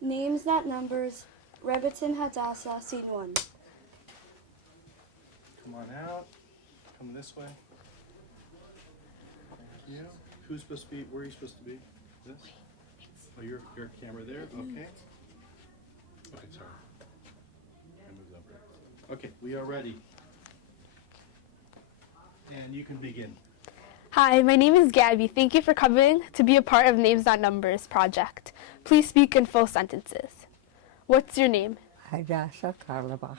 Names, not numbers. Rebbiton Hadassa, Scene 1. Come on out. Come this way. Thank you. Who's supposed to be? Where are you supposed to be? This? Oh, your camera there? Okay. Okay, sorry. I moved over. Okay, we are ready. And you can begin. Hi, my name is Gabby. Thank you for coming to be a part of Names Not Numbers project. Please speak in full sentences. What's your name? Hadassa Karlebach.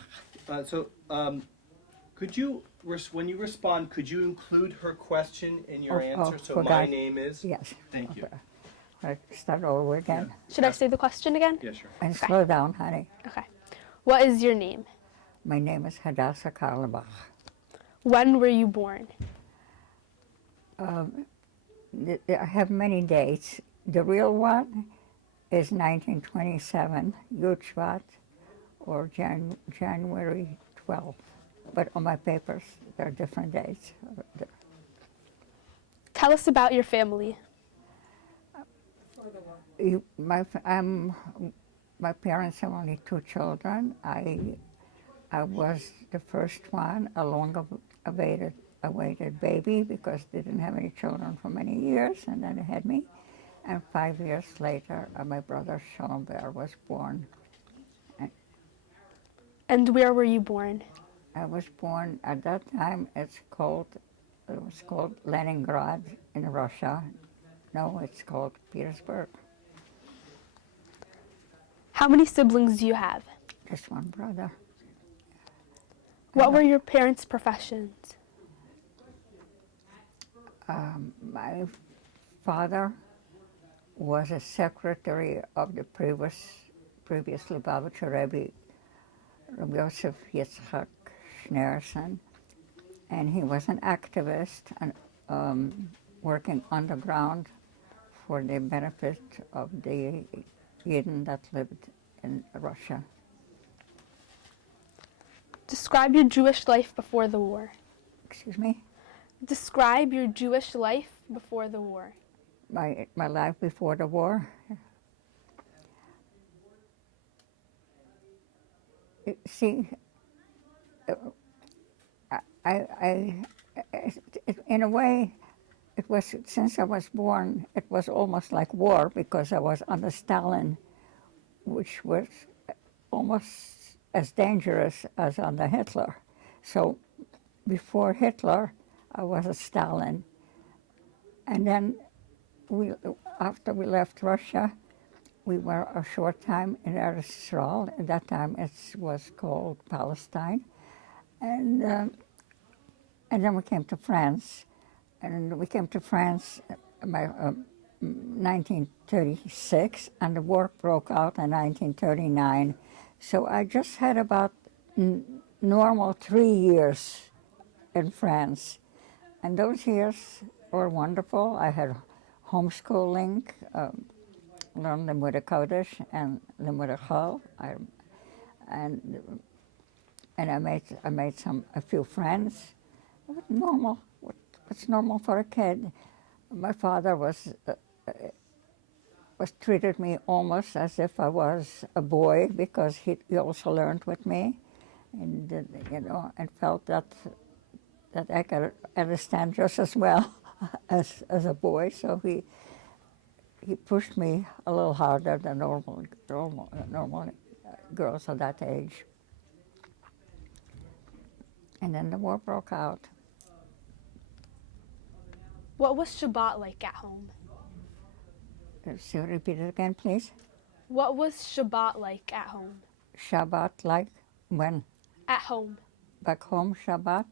Could you, when you respond, could you include her question in your answer? So forgot. my name is? Yes. Thank you. I start over again. Should I say the question again? Yeah, sure. And slow down, honey. Okay. What is your name? My name is Hadassa Karlebach. When were you born? I have many dates. The real one is 1927, Yud Shvat, or January 12th. But on my papers, there are different dates. Tell us about your family. My parents have only 2 children. I was the first one, a long-awaited baby, because they didn't have any children for many years, and then they had me. And 5 years later, my brother Schoenberg was born. And where were you born? I was born at that time. It was called Leningrad in Russia. Now it's called Petersburg. How many siblings do you have? Just one brother. What were your parents' professions? My father was a secretary of the previous Lubavitcher Rebbe, Rabbi Yosef Yitzchak Schneerson, and he was an activist and working underground for the benefit of the Yidden that lived in Russia. Describe your Jewish life before the war. Excuse me? Describe your Jewish life before the war. My life before the war. See, in a way, it was, since I was born, it was almost like war, because I was under Stalin, which was almost as dangerous as under Hitler. So before Hitler, I was a Stalin. And then after we left Russia, we were a short time in Eretz Yisrael. At that time, it was called Palestine. And then we came to France. And we came to France in 1936, and the war broke out in 1939. So I just had about normal 3 years in France. And those years were wonderful. I had homeschooling, learned Limud Kodesh and Limud Chol, and I made a few friends. It was normal. What's normal for a kid? My father treated me almost as if I was a boy, because he also learned with me, and and felt that I could understand just as well as a boy. So he pushed me a little harder than normal girls of that age. And then the war broke out. What was Shabbat like at home? So repeat it again, please. What was Shabbat like at home? Shabbat, like when? At home. Back home, Shabbat?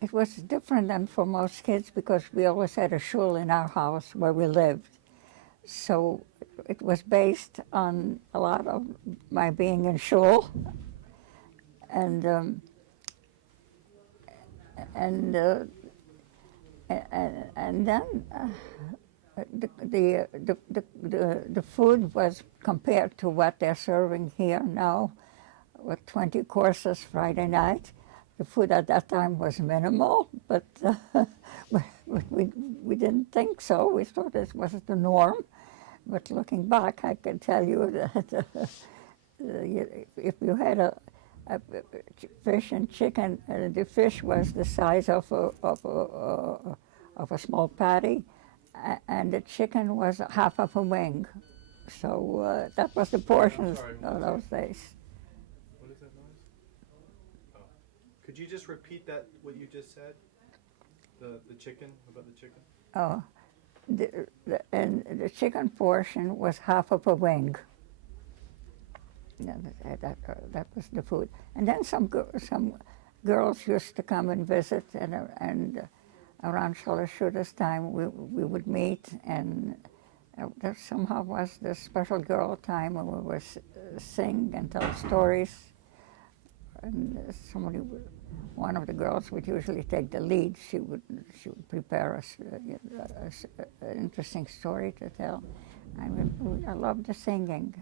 It was different than for most kids, because we always had a shul in our house where we lived. So it was based on a lot of my being in shul, and then the food was compared to what they're serving here now, with 20 courses Friday night. the food at that time was minimal, but we didn't think so. We thought it was the norm. But looking back, I can tell you that if you had a fish and chicken, the fish was the size of a small patty, and the chicken was half of a wing. So that was the portions of those days. What is that noise? Oh. Could you just repeat that, what you just said? The chicken, about the chicken? Oh, and the chicken portion was half of a wing. That was the food. And then some girls used to come and visit, and around Shalashuta's time we would meet, and there somehow was this special girl time when we would sing and tell stories. And one of the girls would usually take the lead. She would prepare us an interesting story to tell. I loved the singing.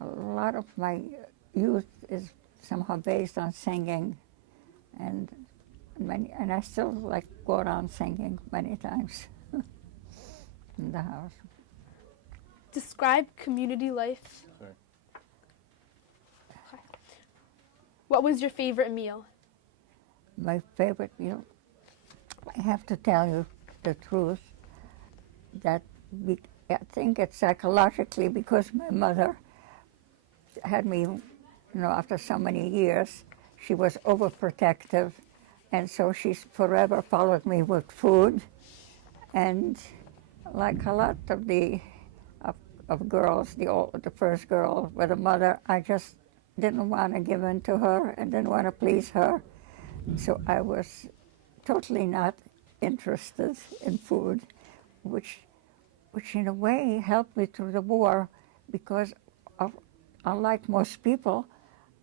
A lot of my youth is somehow based on singing, and I still like go around singing many times in the house. Describe community life. Sorry. Okay. What was your favorite meal? My favorite meal, I have to tell you the truth, that I think it's psychologically because my mother had me, after so many years, she was overprotective, and so she's forever followed me with food. And like a lot of of girls, the first girl with a mother, I just didn't want to give in to her and didn't want to please her. So I was totally not interested in food, which in a way helped me through the war, because unlike most people,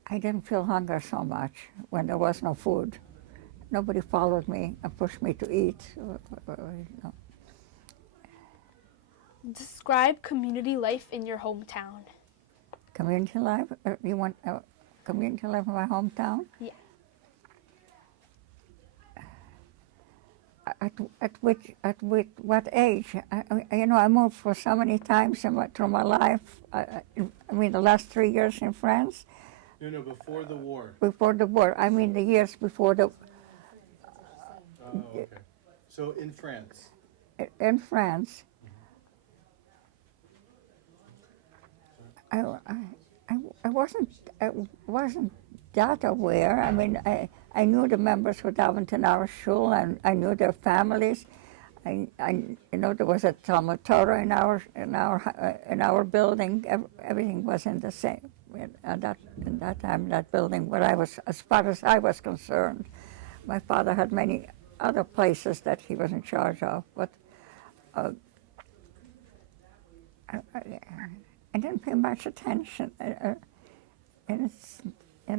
I didn't feel hunger so much when there was no food. Nobody followed me and pushed me to eat. Describe community life in your hometown. Community life? You want community life in my hometown? Yeah. At what age? I moved for so many times through my life. I mean, the last 3 years in France. No, before the war. Before the war. I mean, the years before the. Oh, okay. So in France. In France. I wasn't that aware. I mean, I knew the members who davened in our shul, and I knew their families. There was a Talmud Torah in our building. Everything was in the same. In that time, that building, where I was, as far as I was concerned. My father had many other places that he was in charge of, but I didn't pay much attention. And it's, I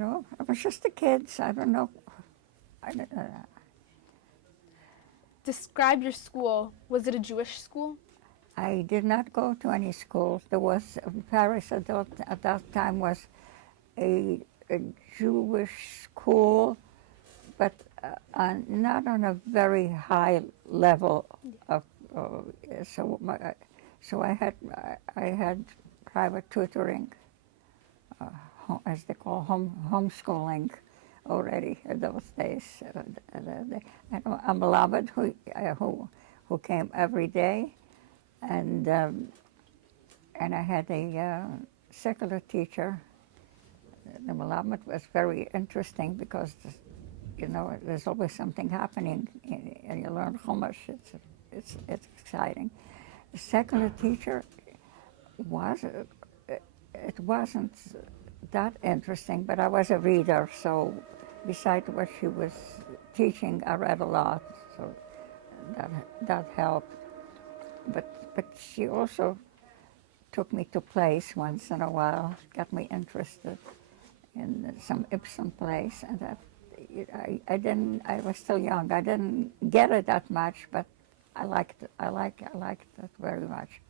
was just a kid, so I don't know. Describe your school. Was it a Jewish school? I did not go to any schools. There was, Paris at that time was a Jewish school, but not on a very high level of. So I had private tutoring, as they call homeschooling, already in those days. I'm beloved who came every day, and I had a secular teacher. The Malamed was very interesting because there's always something happening, and you learn Chumash. It's exciting. The secular teacher it wasn't that interesting, but I was a reader, so besides what she was teaching, I read a lot, so that helped. But she also took me to plays once in a while, got me interested in some Ibsen plays, and that I was still young. I didn't get it that much, but I liked it very much.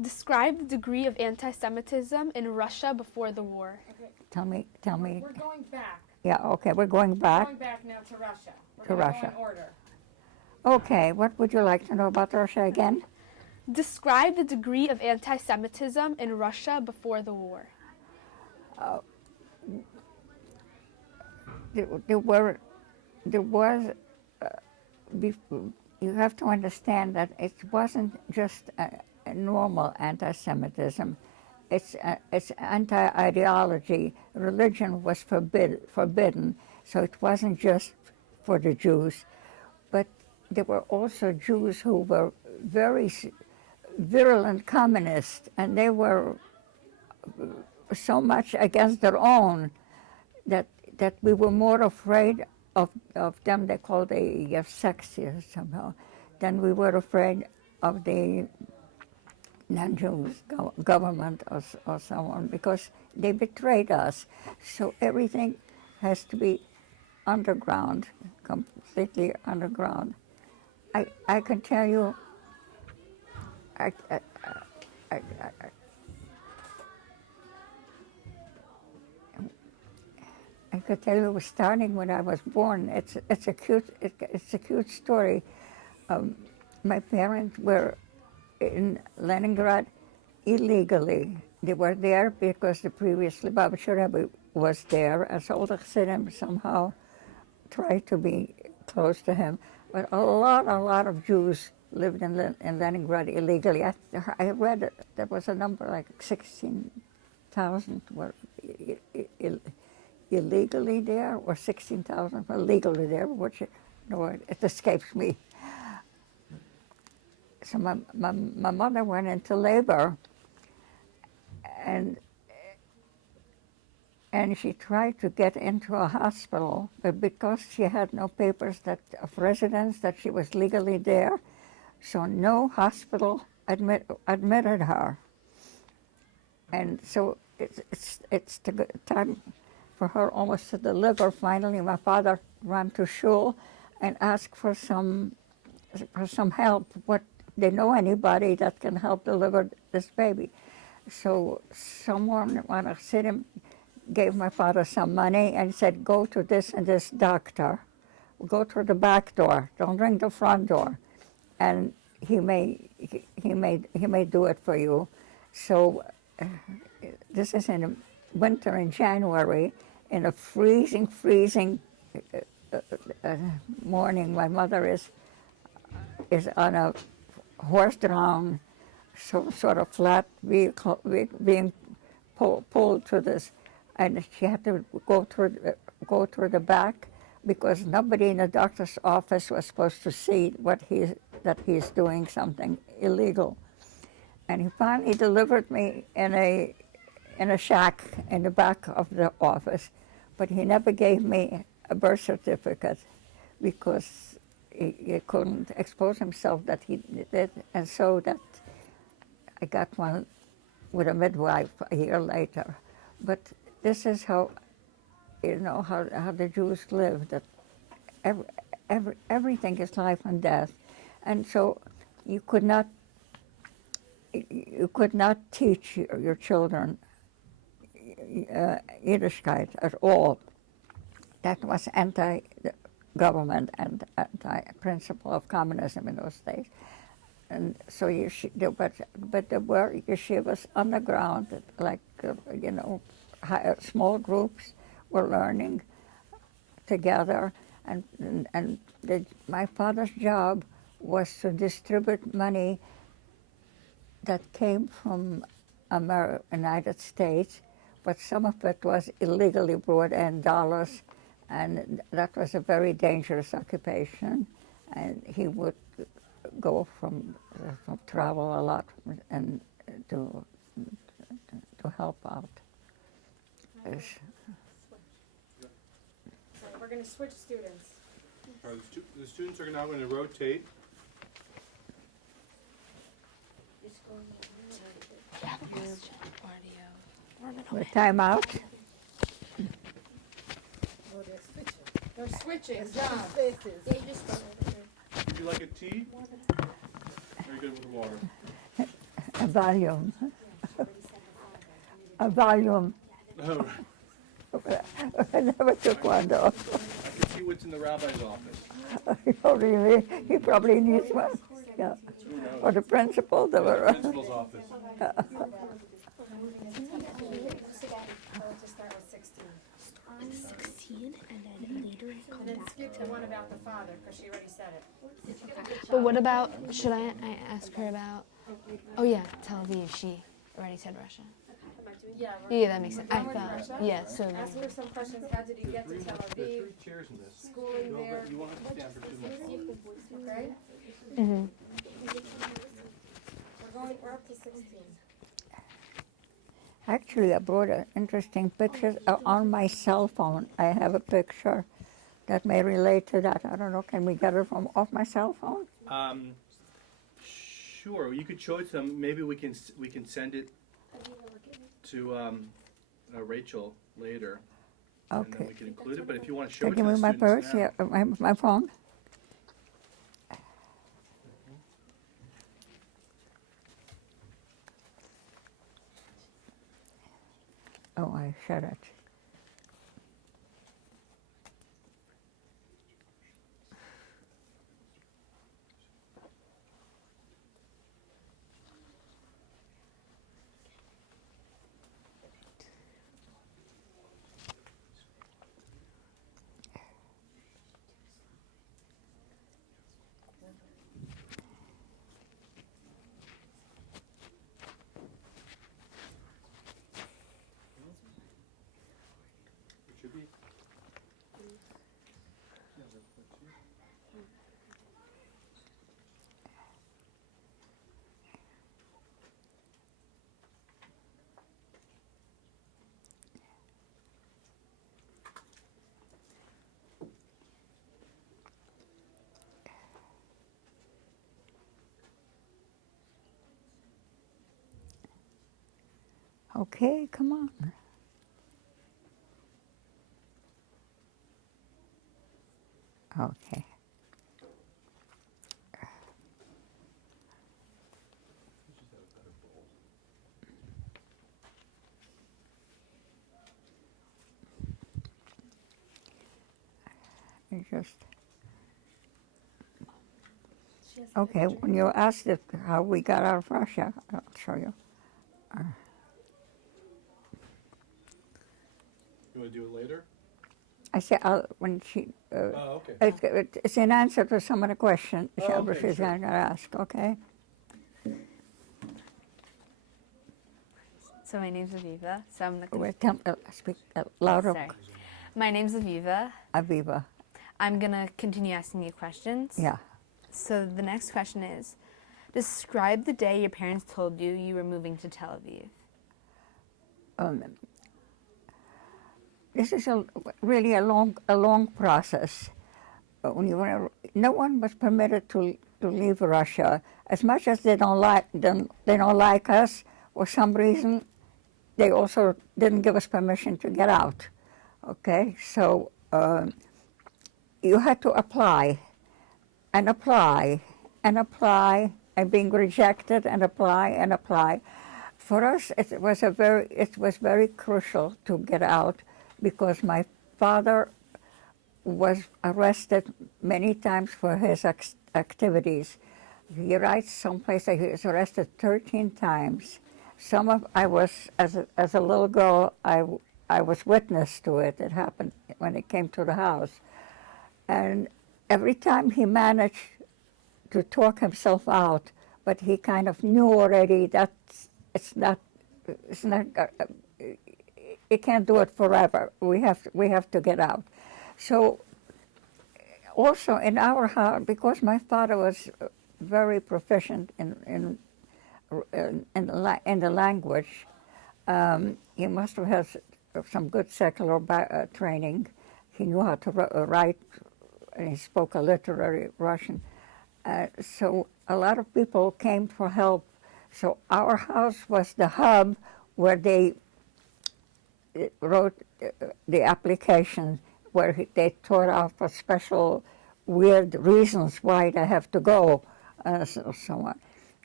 Describe the degree of anti-Semitism in Russia before the war. Okay, Tell me. we're going back. Yeah, okay, we're going back. Going back now to Russia. We're To gonna Russia. go in order. Okay, what would you like to know about Russia again? Describe the degree of anti-Semitism in Russia before the war. There was, you have to understand that it wasn't just a normal anti-Semitism. It's anti-ideology. Religion was forbidden, so it wasn't just for the Jews, but there were also Jews who were very virulent communists, and they were so much against their own that we were more afraid of them. They called the Yevsexias somehow, than we were afraid of the non-Jews government or someone, because they betrayed us. So everything has to be underground, completely underground. I can tell you, I could tell you, starting when I was born. It's a cute story. My parents were in Leningrad illegally. They were there because the previous Lubavitcher Rebbe was there, and so the Chassidim somehow tried to be close to him. But a lot of Jews lived in Leningrad illegally. I read it, there was a number like 16,000 were illegally there, or 16,000 were legally there, which it escapes me. So my mother went into labor, and she tried to get into a hospital, but because she had no papers of residence that she was legally there, so no hospital admitted her. And so it's the time for her almost to deliver. Finally, my father ran to shul and asked for some help. What they know anybody that can help deliver this baby? So someone, one of Chassidim, gave my father some money and said, "Go to this and this doctor. Go through the back door. Don't ring the front door, and he may do it for you." So this is in the winter in January, in a freezing morning. My mother is on a horse-drawn, sort of flat vehicle being pulled to this, and she had to go through the back, because nobody in the doctor's office was supposed to see that he's doing something illegal. And he finally delivered me in a shack in the back of the office, but he never gave me a birth certificate because he couldn't expose himself that he did, and so that I got one with a midwife a year later. But this is how the Jews live, that everything is life and death. And so you could not teach your children Yiddishkeit at all. That was anti-government and anti-principle of communism in those days. And so but there were yeshivas underground, like small groups were learning together, and my father's job was to distribute money that came from United States, but some of it was illegally brought in, dollars, and that was a very dangerous occupation. And he would go from travel a lot and to help out. Right, we're going to switch students. All right, the students are now going to rotate. With time out. Oh, they're switching jobs. Would you like a tea? Very good with water. A volume. A volume. Oh, I never took one though. I can see what's in the rabbi's office. Oh, really? He probably needs one. Yeah. Who knows? Or the principal. The principal's office. I would just start with 16. 16 and then later come And then back. skip the one about the father, because she already said it. But what about, should I ask her about, oh yeah, Tel Aviv, she already said Russia. Yeah, Yeah, that makes sense. I Done with thought, Russia? yeah, so Ask her some questions. How did he get to Tel There's Aviv? 3 chairs in this. Schooling Don't there. let- You won't have to stand for too much. Okay? mhm. We're up to 16. Actually, I brought an interesting picture on my cell phone. I have a picture that may relate to that. I don't know. Can we get it from off my cell phone? Sure. You could show it to them. Maybe we can send it to Rachel later, and then Okay. we can include it. But if you want to show Can it you to give the me my students purse? now. Yeah, my phone. Oh, I shut it. It should be. Okay, come on. Okay. Just okay. When you asked if how we got out of Russia, I'll show you. You want to do it later? I said when she. Oh, okay. It's an answer to some of the questions Oh, okay, she's sure. going to ask. Okay. So my name's Aviva. So I'm gonna Wait, speak louder. sorry. My name's Aviva. Aviva. I'm gonna continue asking you questions. Yeah. So the next question is, describe the day your parents told you you were moving to Tel Aviv. This is really a long process. When no one was permitted to leave Russia. As much as they don't like them, they don't like us. For some reason, they also didn't give us permission to get out. Okay, so you had to apply, and apply, and apply, and being rejected, and apply, and apply. For us, it was very crucial to get out because my father was arrested many times for his activities. He writes someplace that he was arrested 13 times. I was, as a little girl, I was witness to it. It happened when it came to the house. And every time he managed to talk himself out, but he kind of knew already that he can't do it forever. We have to get out. So also in our house, because my father was very proficient in the language, he must have had some good secular training. He knew how to write, and he spoke a literary Russian. So a lot of people came for help. So our house was the hub where they wrote the application, where they thought out for special weird reasons why they have to go, so on.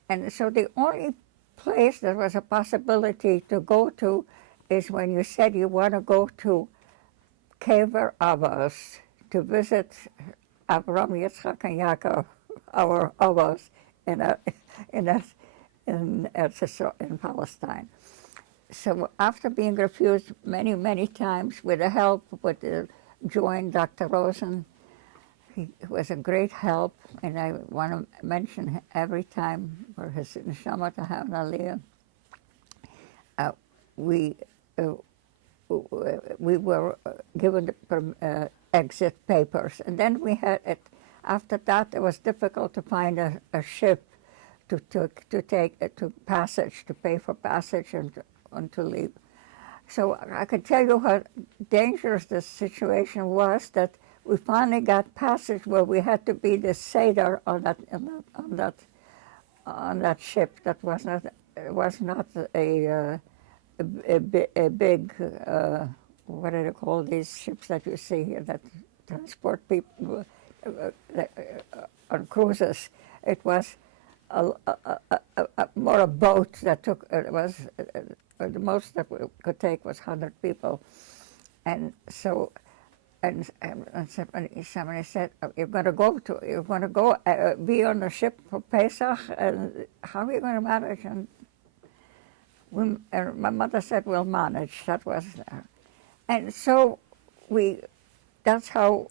And so the only place that was a possibility to go to is when you said you want to go to Kever Avos to visit Avram, Yitzchak, and Yaakov, our Avos, in Eretz Yisrael, in Palestine. So after being refused many, many times, with the help, joined Dr. Rosen. He was a great help, and I want to mention every time for his neshama to have an aliyah. We were given the exit papers, and then we had it. After that, it was difficult to find a ship to take to passage, to pay for passage and to leave. So I could tell you how dangerous the situation was, that we finally got passage where we had to be the seder on that ship. That was not a big what do they call these ships that you see here that transport people on cruises. It was more a boat that took. It was the most that we could take was 100 people, and so. And somebody said, "You're going to go be on the ship for Pesach, and how are you going to manage?" And my mother said, "We'll manage." That was, and so that's how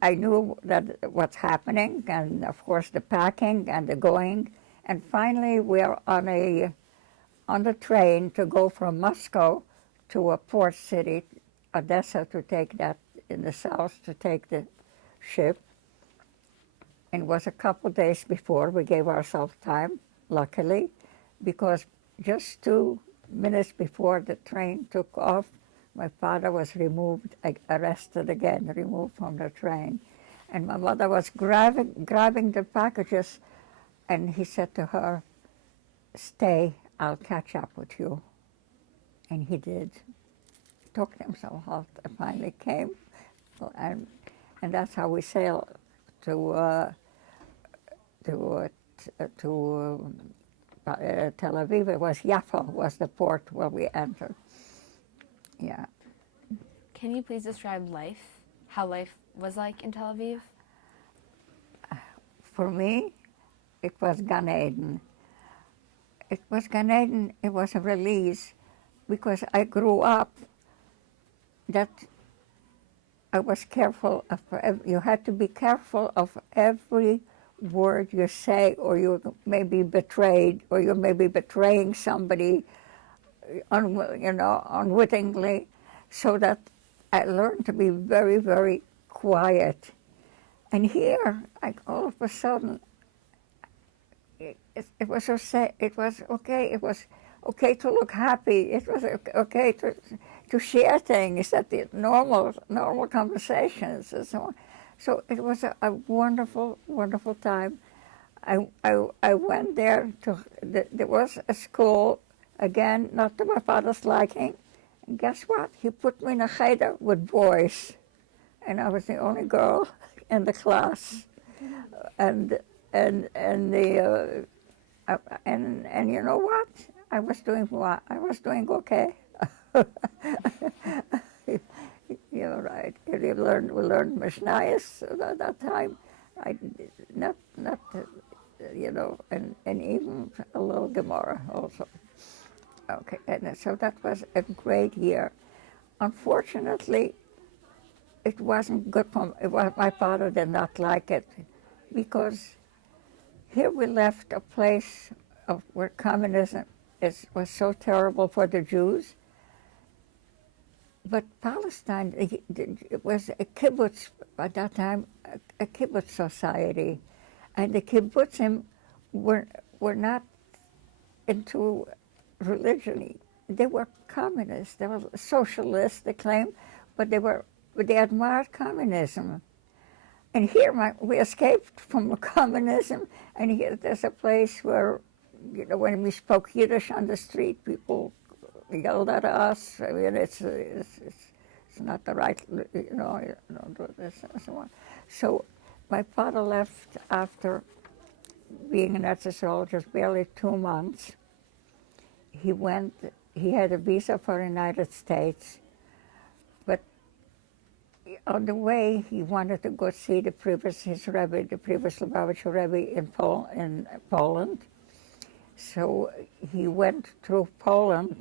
I knew that what's happening, and of course the packing and the going, and finally we're on the train to go from Moscow to a port city, Hadassa, to take that. In the south to take the ship, and it was a couple of days before. We gave ourselves time, luckily, because just 2 minutes before the train took off, my father was arrested again, removed from the train, and my mother was grabbing the packages, and he said to her, "Stay, I'll catch up with you," and he did. It took him so hard. It finally came. And that's how we sailed to Tel Aviv. It was Jaffa was the port where we entered. Yeah. Can you please describe how life was like in Tel Aviv? For me, it was Gan Eden. It was Gan Eden. It was a release, because I grew up that I was careful you had to be careful of every word you say, or you may be betrayed, or you may be betraying somebody, unwittingly, so that I learned to be very, very quiet. And here, all of a sudden, it was okay. It was okay to look happy. It was okay to share things, that the normal conversations and so on. So it was a wonderful, wonderful time. I went there there was a school, again, not to my father's liking. And guess what? He put me in a cheder with boys, and I was the only girl in the class. And you know what? I was doing okay. You're right. We learned Mishnayos at that time. And even a little Gemara also. Okay, and so that was a great year. Unfortunately, it wasn't good my father did not like it, because here we left a place where communism was so terrible for the Jews. But Palestine, it was a kibbutz at that time, a kibbutz society, and the kibbutzim were not into religion. They were communists. They were socialists, they claimed, but they admired communism. And here we escaped from communism, and here there's a place where, when we spoke Yiddish on the street, people yelled at us. I mean, it's not the right, don't do this and so on. So my father left after being in Eretz Yisrael just barely 2 months, he went, he had a visa for the United States, but on the way he wanted to go see his Rebbe, the previous Lubavitcher Rebbe in Poland. So he went through Poland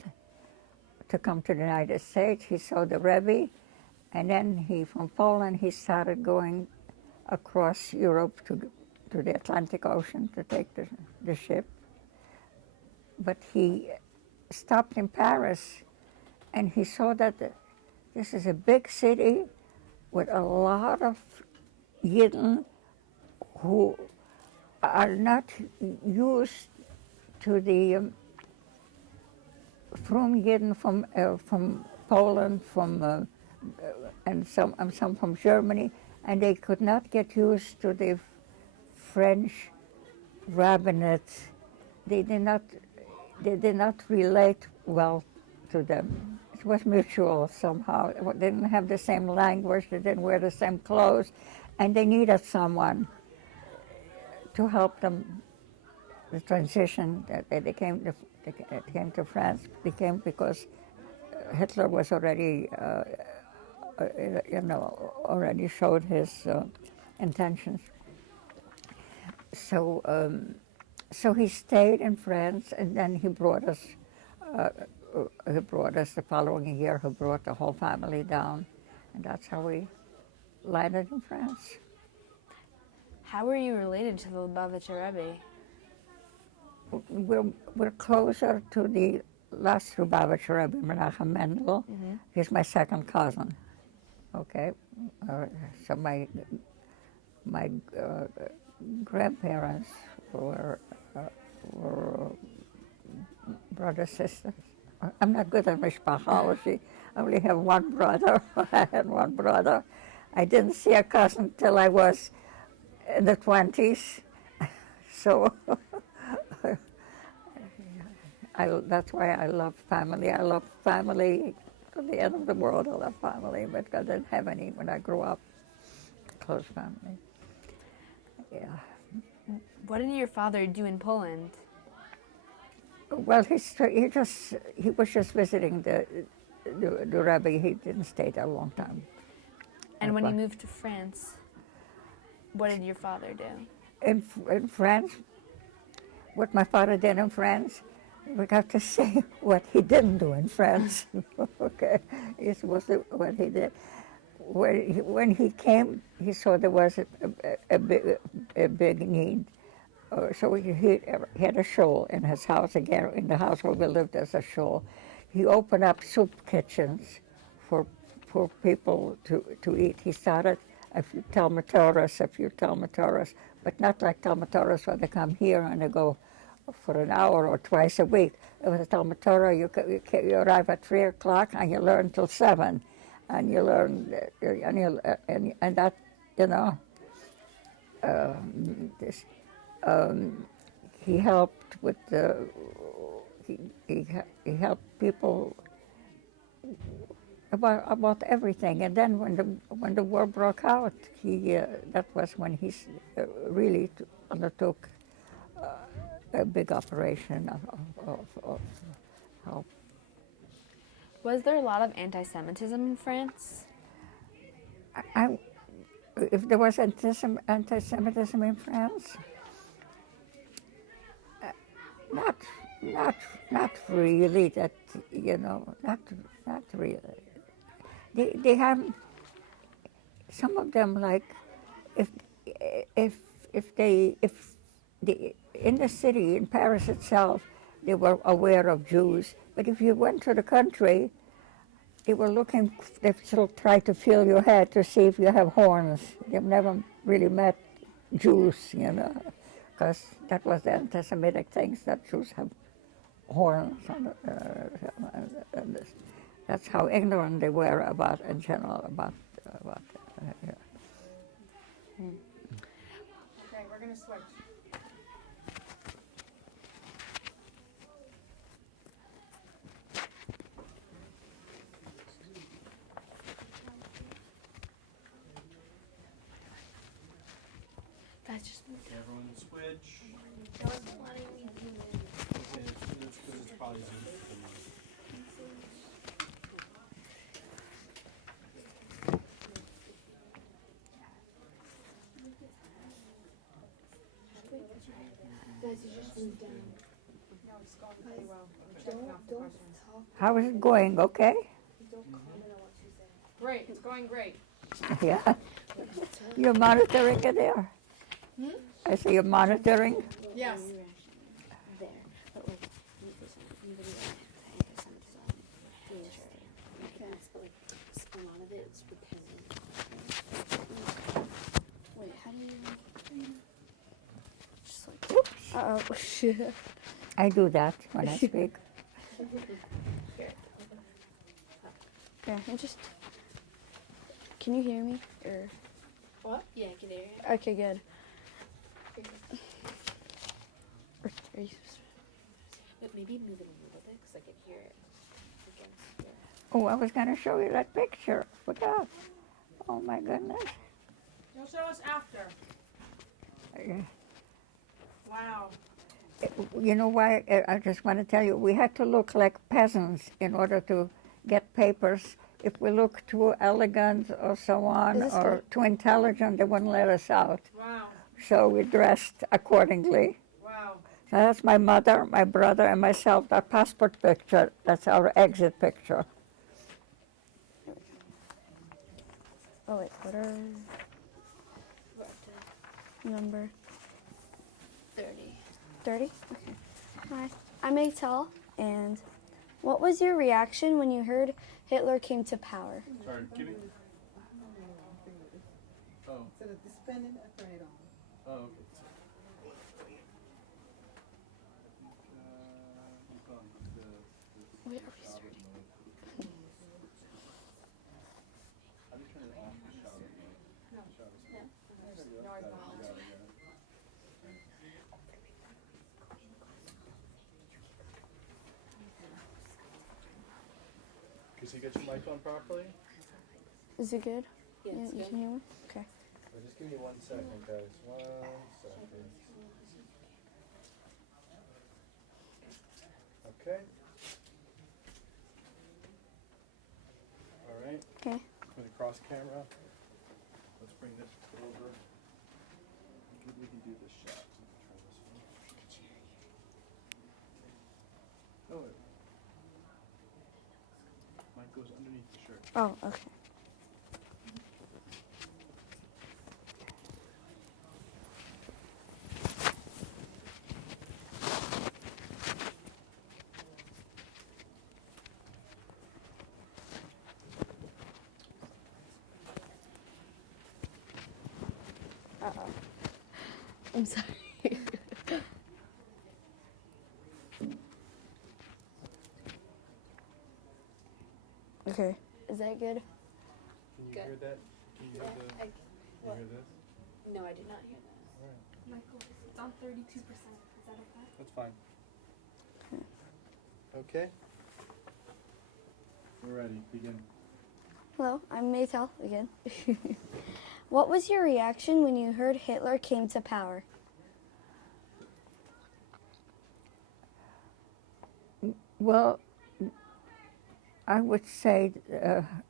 to come to the United States. He saw the Rebbe, and then from Poland he started going across Europe to the Atlantic Ocean to take the ship. But he stopped in Paris, and he saw that this is a big city with a lot of Yidden who are not used to the from Yidden from Poland, and some from Germany, and they could not get used to the French rabbinate. They did not relate well to them. It was mutual somehow. They didn't have the same language, they didn't wear the same clothes, and they needed someone to help them the transition. They came to France. They came because Hitler was already, already showed his intentions. So he stayed in France, and then he brought us. He brought us the following year. He brought the whole family down, and that's how we landed in France. How were you related to the Lubavitcher Rebbe? We're closer to the last Lubavitcher Rebbe, Menachem Mendel. Mm-hmm. He's my second cousin. Okay, so my grandparents were brothers, sisters. I'm not good at mishpachology. I only have one brother. I had one brother. I didn't see a cousin till I was in the 20s. So that's why I love family. I love family to the end of the world. I love family, but I didn't have any when I grew up. Close family. Yeah. What did your father do in Poland? Well, he was just visiting the Rebbe. He didn't stay there a long time. And when you moved to France, what did your father do? In France, what my father did in France, we got to say what he didn't do in France. Okay, it was what he did. When he came, he saw there was a big need. So he had a shul in his house again. In the house where we lived, there's a shul. He opened up soup kitchens for people to eat. He started a few Talmud Torahs, but not like Talmud Torahs where they come here and they go for an hour or twice a week. It was a Talmud Torah. You arrive at 3 o'clock and you learn till 7, and you learn and that this. He helped with he helped people about everything. And then when the war broke out, that was when he really undertook a big operation of help. Was there a lot of anti-Semitism in France? If there was anti-Semitism in France, not really. That not really. They have some of them, like if in the city in Paris itself they were aware of Jews, but if you went to the country, they were looking. They still try to fill your head to see if you have horns. They've never really met Jews, because that was the anti-Semitic things, that Jews have horns. And that's how ignorant they were about, in general, about. Okay, we're going to switch. Guys, just Everyone switch. Just letting me do it. Okay, that's good. probably zoom in more. No, it's going pretty well. I'm checking off the questions. How is it going? Okay? Great, it's going great. Yeah. You're monitoring it there? I say you're monitoring. Yes. There, but like, a lot of it's repetitive. Wait, how do you? Just like. Oops. Oh shit. I do that when I speak. Yeah, and just. Can you hear me? Or What? Yeah, I can hear you. okay, good. Are you But maybe move it a little bit because I can hear it against your. Oh, I was going to show you that picture. Forgot. Oh, my goodness. You'll show us after. Uh, Wow. You know why? I just want to tell you, we had to look like peasants in order to get papers. If we look too elegant or so on, Is this or good? too intelligent, they wouldn't let us out. Wow. So we dressed accordingly. Wow. So that's my mother, my brother, and myself. Our passport picture. That's our exit picture. Oh wait, what are number 30. 30? Okay. Hi, I'm Atal, and what was your reaction when you heard Hitler came to power? Sorry, give me. Oh. Oh, okay. Wait, are we starting? How do you turn it off? The shadow. No, I don't. Can you get your mic on properly? Is it good? Yeah, it's you good. can hear me? Okay. Just give me 1 second, guys. 1 second. Okay. All right. Okay. For the cross camera, let's bring this over. We can do this shot. Try this one. Oh, wait. Mine goes underneath the shirt. Oh, okay. Uh-oh. I'm sorry. Okay. Is that good? Can you Good. hear that? Can you hear the? Can you hear this? No, I did not hear that. All right. Michael, it's on 32%. Is that okay? That's fine. Okay. We're ready. Begin. Hello, I'm Maytel again. What was your reaction when you heard Hitler came to power? Well, I would say,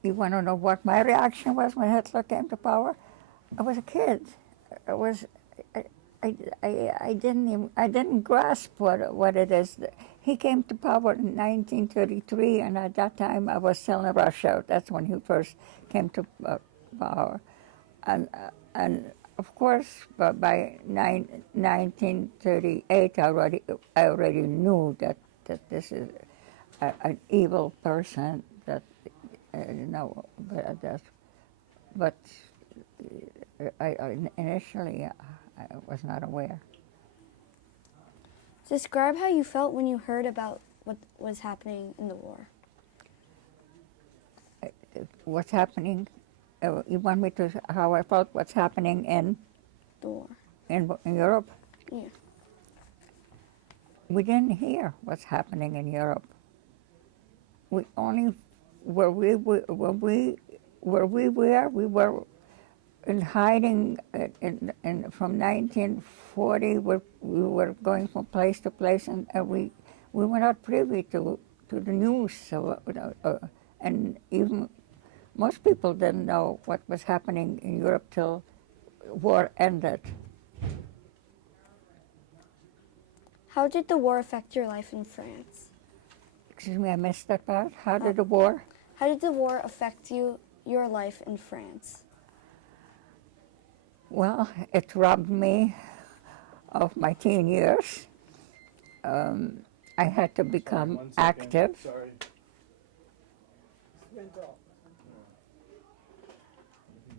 you want to know what my reaction was when Hitler came to power? I was a kid. I was, I didn't grasp what it is. He came to power in 1933, and at that time I was still in Russia. That's when he first came to power, and of course by 1938 I already knew that this is an evil person that but initially I was not aware. Describe how you felt when you heard about what was happening in the war. What's happening? You want me to how I felt? What's happening in The war. in Europe? Yeah. We didn't hear what's happening in Europe. We only we were in hiding from 1940. We were going from place to place, and we we were not privy to the news, so, and even most people didn't know what was happening in Europe till war ended. How did the war affect your life in France? Excuse me, I missed that part. How did the war? How did the war affect your life in France? Well, it robbed me of my teen years. I had to become 1 second. active. Sorry.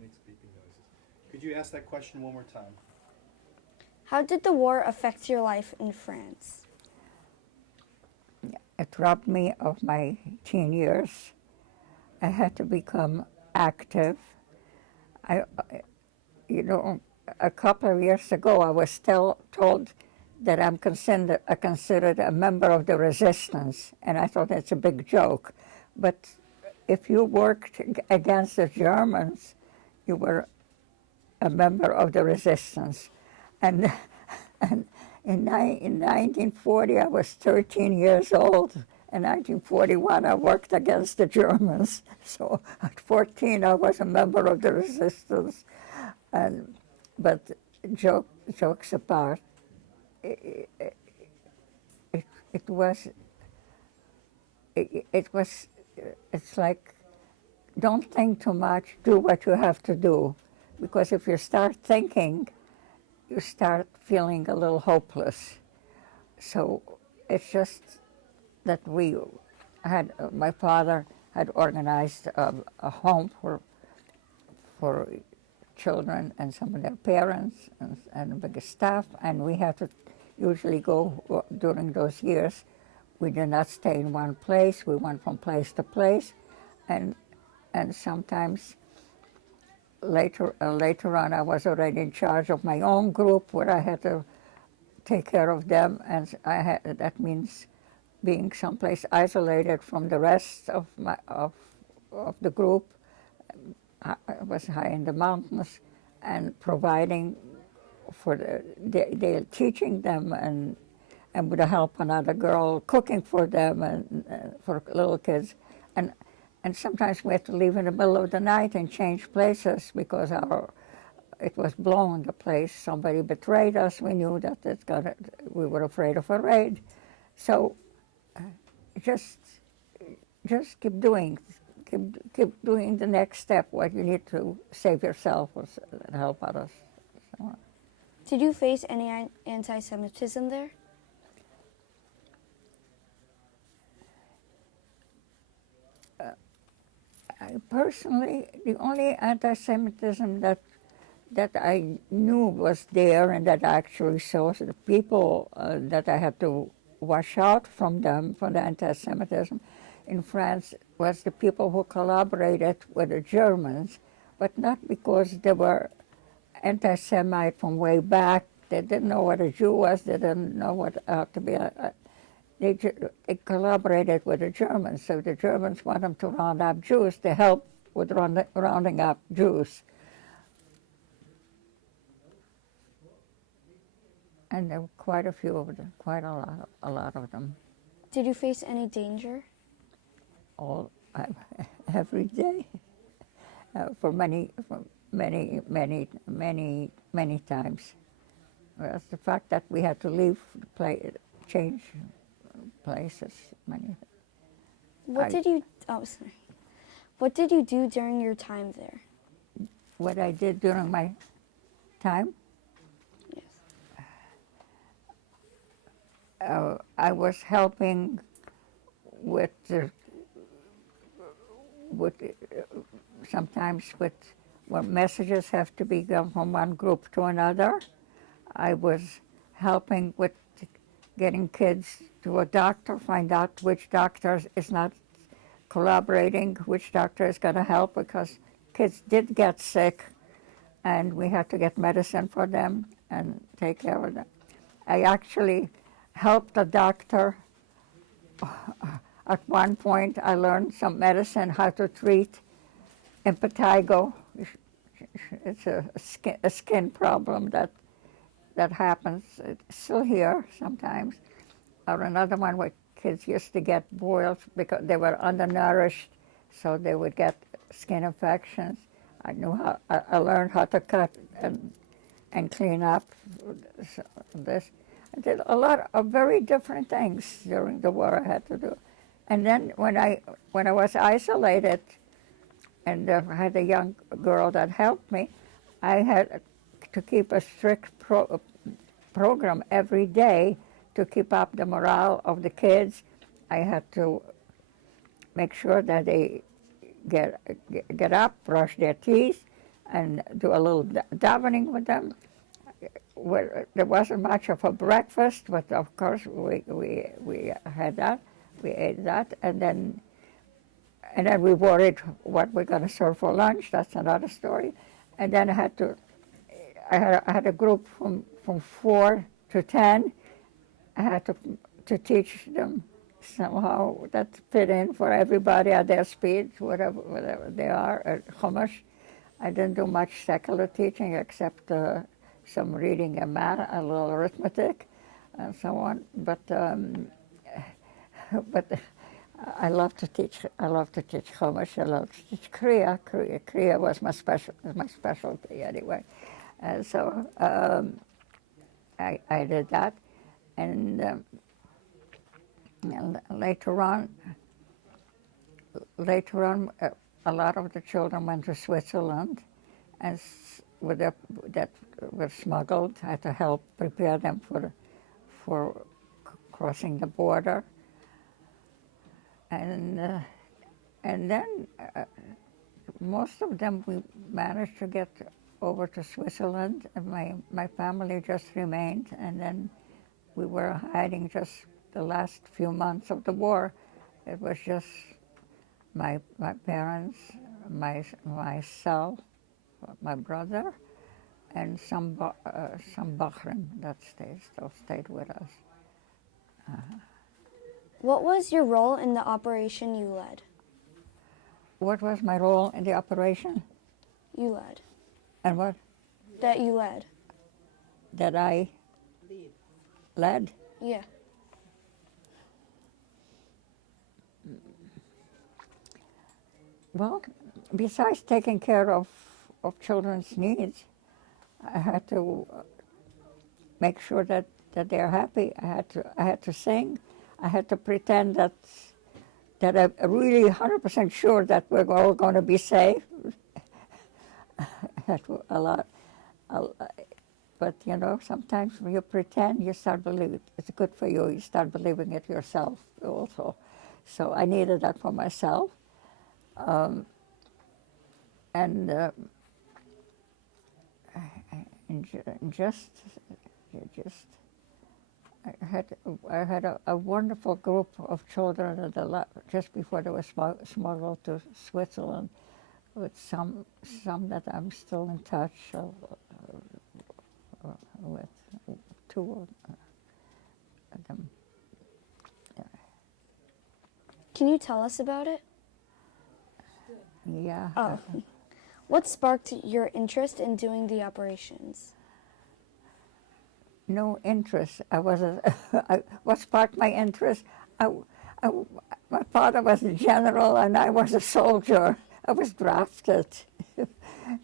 Makes beeping noises. Could you ask that question one more time? How did the war affect your life in France? It robbed me of my teen years. I had to become active. A couple of years ago, I was still told that I'm considered a member of the resistance, and I thought that's a big joke. But if you worked against the Germans, you were a member of the resistance. And in 1940, I was 13 years old. In 1941, I worked against the Germans. So at 14, I was a member of the resistance. But jokes apart, it's like, don't think too much, do what you have to do. Because if you start thinking, you start feeling a little hopeless. So it's just that my father had organized a home for children and some of their parents and a big staff, and we had to usually go during those years. We did not stay in one place. We went from place to place, and sometimes later on I was already in charge of my own group where I had to take care of them, and that means being someplace isolated from the rest of the group. I was high in the mountains and providing for they're teaching them and with the help of another girl cooking for them and for little kids, and sometimes we had to leave in the middle of the night and change places because it was blown, the place. Somebody betrayed us. We knew that we were afraid of a raid, so just keep doing the next step, what you need to save yourself and help others. So, Did you face any anti-Semitism there? I personally, the only anti-Semitism that I knew was there and that I actually saw, so the people that I had to wash out from them, from the anti-Semitism in France, was the people who collaborated with the Germans, but not because they were anti-Semite from way back. They didn't know what a Jew was. They didn't know what to be they collaborated with the Germans. So the Germans want them to round up Jews. They help with rounding up Jews. And there were quite a few of them, quite a lot of them. Did you face any danger? Every day, for many times. Well, it's the fact that we had to leave, change places. What did you do during your time there? What I did during my time? Yes. I was helping with sometimes where messages have to be gone from one group to another. I was helping with getting kids to a doctor, find out which doctor is not collaborating, which doctor is going to help, because kids did get sick and we had to get medicine for them and take care of them. I actually helped a doctor. At one point, I learned some medicine, how to treat impetigo. It's a skin problem that happens. It's still here sometimes. Or another one kids used to get boils because they were undernourished, so they would get skin infections. I learned how to cut and clean up this. I did a lot of very different things during the war I had to do. And then when I was isolated and I had a young girl that helped me, I had to keep a strict program every day to keep up the morale of the kids. I had to make sure that they get up, brush their teeth, and do a little davening with them. There wasn't much of a breakfast, but of course we had that, we ate that, and then we worried what we're going to serve for lunch. That's another story. And then I had a group from 4 to 10. I had to teach them somehow that fit in for everybody at their speed, whatever they are, at Chumash. I didn't do much secular teaching except some reading and math, a little arithmetic, and so on. But I love to teach. I love to teach Chumash. I love to teach Kriya. Kriya was my specialty anyway. And so I did that, and later on, a lot of the children went to Switzerland, and that were smuggled. I had to help prepare them for crossing the border, and then most of them we managed to get over to Switzerland, and my family just remained, and then we were hiding just the last few months of the war. It was just my parents, myself, my brother, and some Bahrain that still stayed with us. What was your role in the operation you led? What was my role in the operation? You led. And what? That you led. That I led? Yeah. Well, besides taking care of children's needs, I had to make sure that they're happy. I had to sing. I had to pretend that I'm really 100% sure that we're all going to be safe. A lot. But, sometimes when you pretend, you start believing it's good for you. You start believing it yourself also. So I needed that for myself. I had a wonderful group of children just before they were smuggled to Switzerland, with some that I'm still in touch with, two of them. Yeah. Can you tell us about it? Yeah. Oh. What sparked your interest in doing the operations? No interest. What sparked my interest? My father was a general and I was a soldier. I was drafted.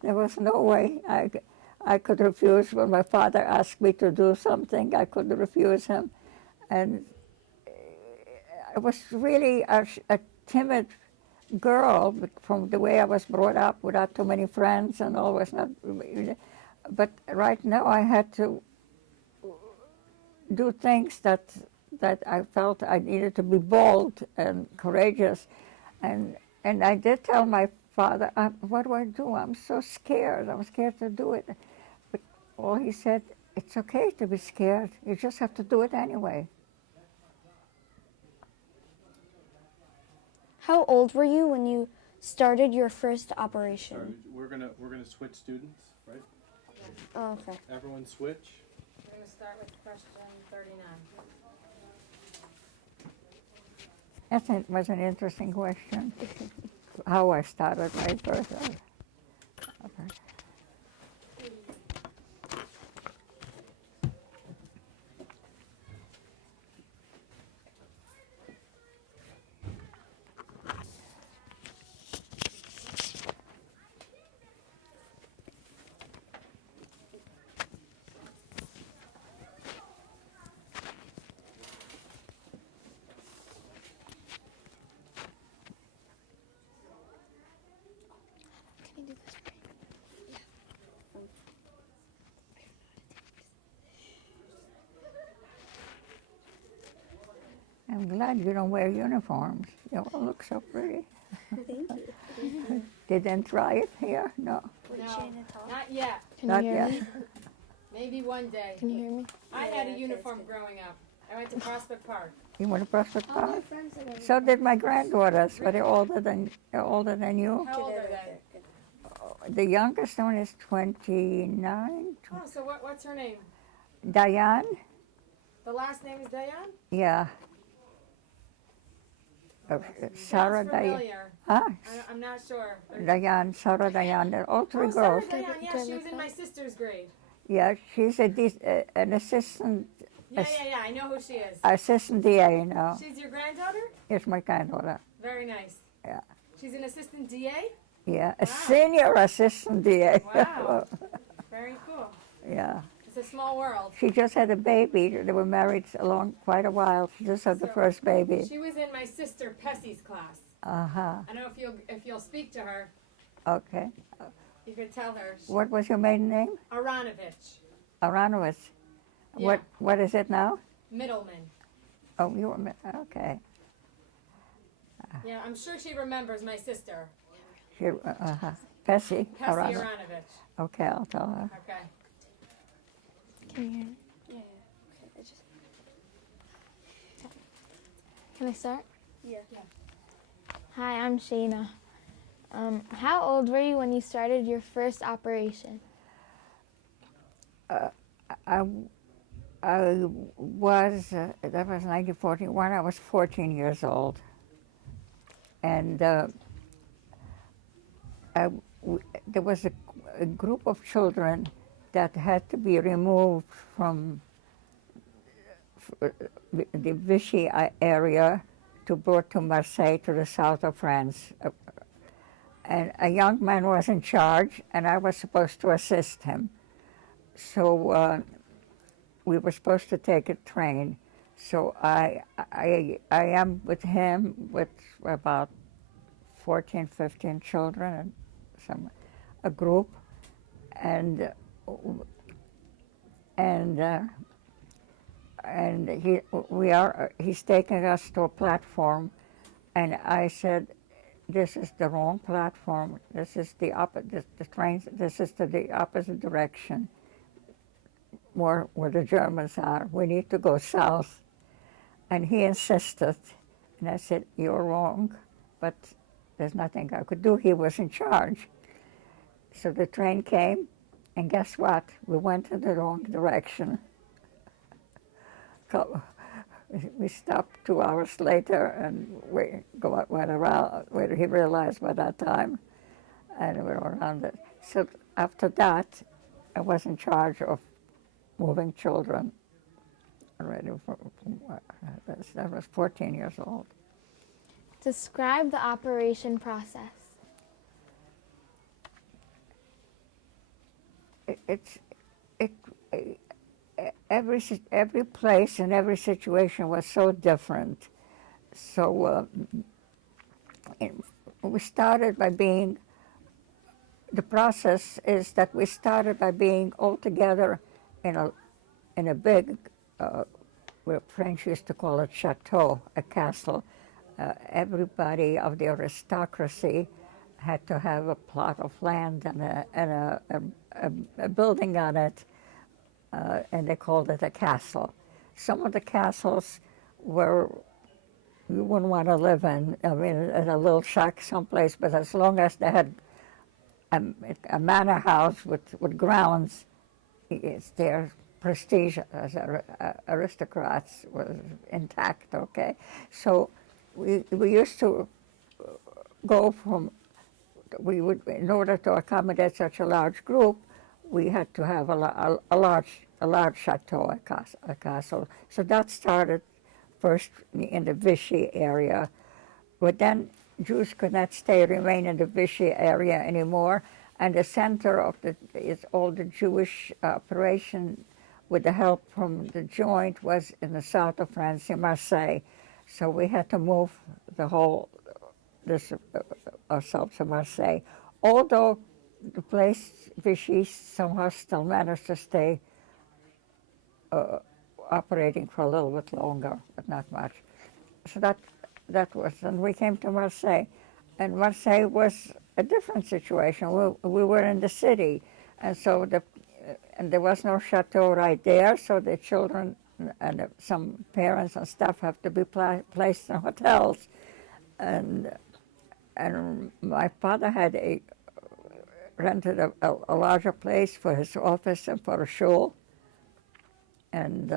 There was no way I could refuse when my father asked me to do something. I couldn't refuse him. And I was really a timid girl from the way I was brought up, without too many friends and always not. But right now I had to do things that I felt I needed to be bold and courageous, and I did tell my father, what do I do? I'm so scared. I'm scared to do it. But all he said, it's okay to be scared. You just have to do it anyway. How old were you when you started your first operation? We're gonna switch students, right? Oh, okay. Everyone switch. We're going to start with question 39. That was an interesting question. How I started my first. glad you don't wear uniforms. You all look so pretty. Thank you. Didn't try it here? No, Wait, No. Shayna, talk. Not yet. Can not you hear yet. me? Maybe one day. Can you hear me? I Yeah, had a okay, uniform it's good. growing up. I went to Prospect Park. You want to Prospect All my Park? friends are going. So did my granddaughters, but they're older than you. How old are Good, they? good. The youngest one is 29. Oh, so what's her name? Diane? The last name is Diane? Yeah. Sarah Sounds Diane. familiar. Huh? I'm not sure. Diane, Sarah Diane. They're all three Oh, Sarah girls. Diane. Yeah, she was in my sister's grade. Yeah, she's an assistant Yeah, I know who she is. assistant DA now. She's your granddaughter? It's my granddaughter. Very nice. Yeah. She's an assistant DA? Yeah, a Wow. senior assistant DA. Wow. Very cool. Yeah. It's a small world. She just had a baby. They were married quite a while. She just had the So, first baby. She was in my sister Pessie's class. Uh-huh. I don't know if you'll speak to her. Okay. You could tell her. What was your maiden name? Aronovich. Aronowitz. Yeah. What is it now? Middleman. Oh, you were, okay. Yeah, I'm sure she remembers my sister, She, uh-huh. Bessie Pessie Aronowitz. Aronovich. Okay, I'll tell her. Okay. Can you hear me? Yeah, yeah. Okay, I just. Can I start? Yeah. Hi, I'm Shayna. How old were you when you started your first operation? I was, that was 1941, I was 14 years old. And there was a group of children that had to be removed from the Vichy area to brought to Marseille, to the south of France. And a young man was in charge, and I was supposed to assist him. So we were supposed to take a train. So I am with him with about 14, 15 children and a group, and he's taking us to a platform, and I said, this is the wrong platform. This is the train. This is the opposite direction. Where the Germans are. We need to go south. And he insisted. And I said, you're wrong, but there's nothing I could do. He was in charge. So the train came, and guess what? We went in the wrong direction. We stopped 2 hours later, and we went around, where he realized by that time, and we were around it. So after that, I was in charge of moving children. Already, I was 14 years old. Describe the operation process. Every place and every situation was so different. So we started by being. The process is that we started by being all together in a big, what French used to call it chateau, a castle. Everybody of the aristocracy had to have a plot of land and a building on it, and they called it a castle. Some of the castles were you wouldn't want to live in. I mean, in a little shack someplace, but as long as they had a manor house with grounds, it's their prestige as aristocrats was intact, okay? So we used to go from, in order to accommodate such a large group, we had to have a large chateau, a castle. So that started first in the Vichy area, but then Jews could not remain in the Vichy area anymore, and the center of all the Jewish operation, with the help from the Joint, was in the south of France, in Marseille. So we had to move ourselves to Marseille. Although the place, Vichy, somehow still managed to stay operating for a little bit longer, but not much. so that was, and we came to Marseille. And Marseille was a different situation. We were in the city, and so and there was no chateau right there, so the children and some parents and stuff have to be placed in hotels. And my father had rented a larger place for his office and for a shul, and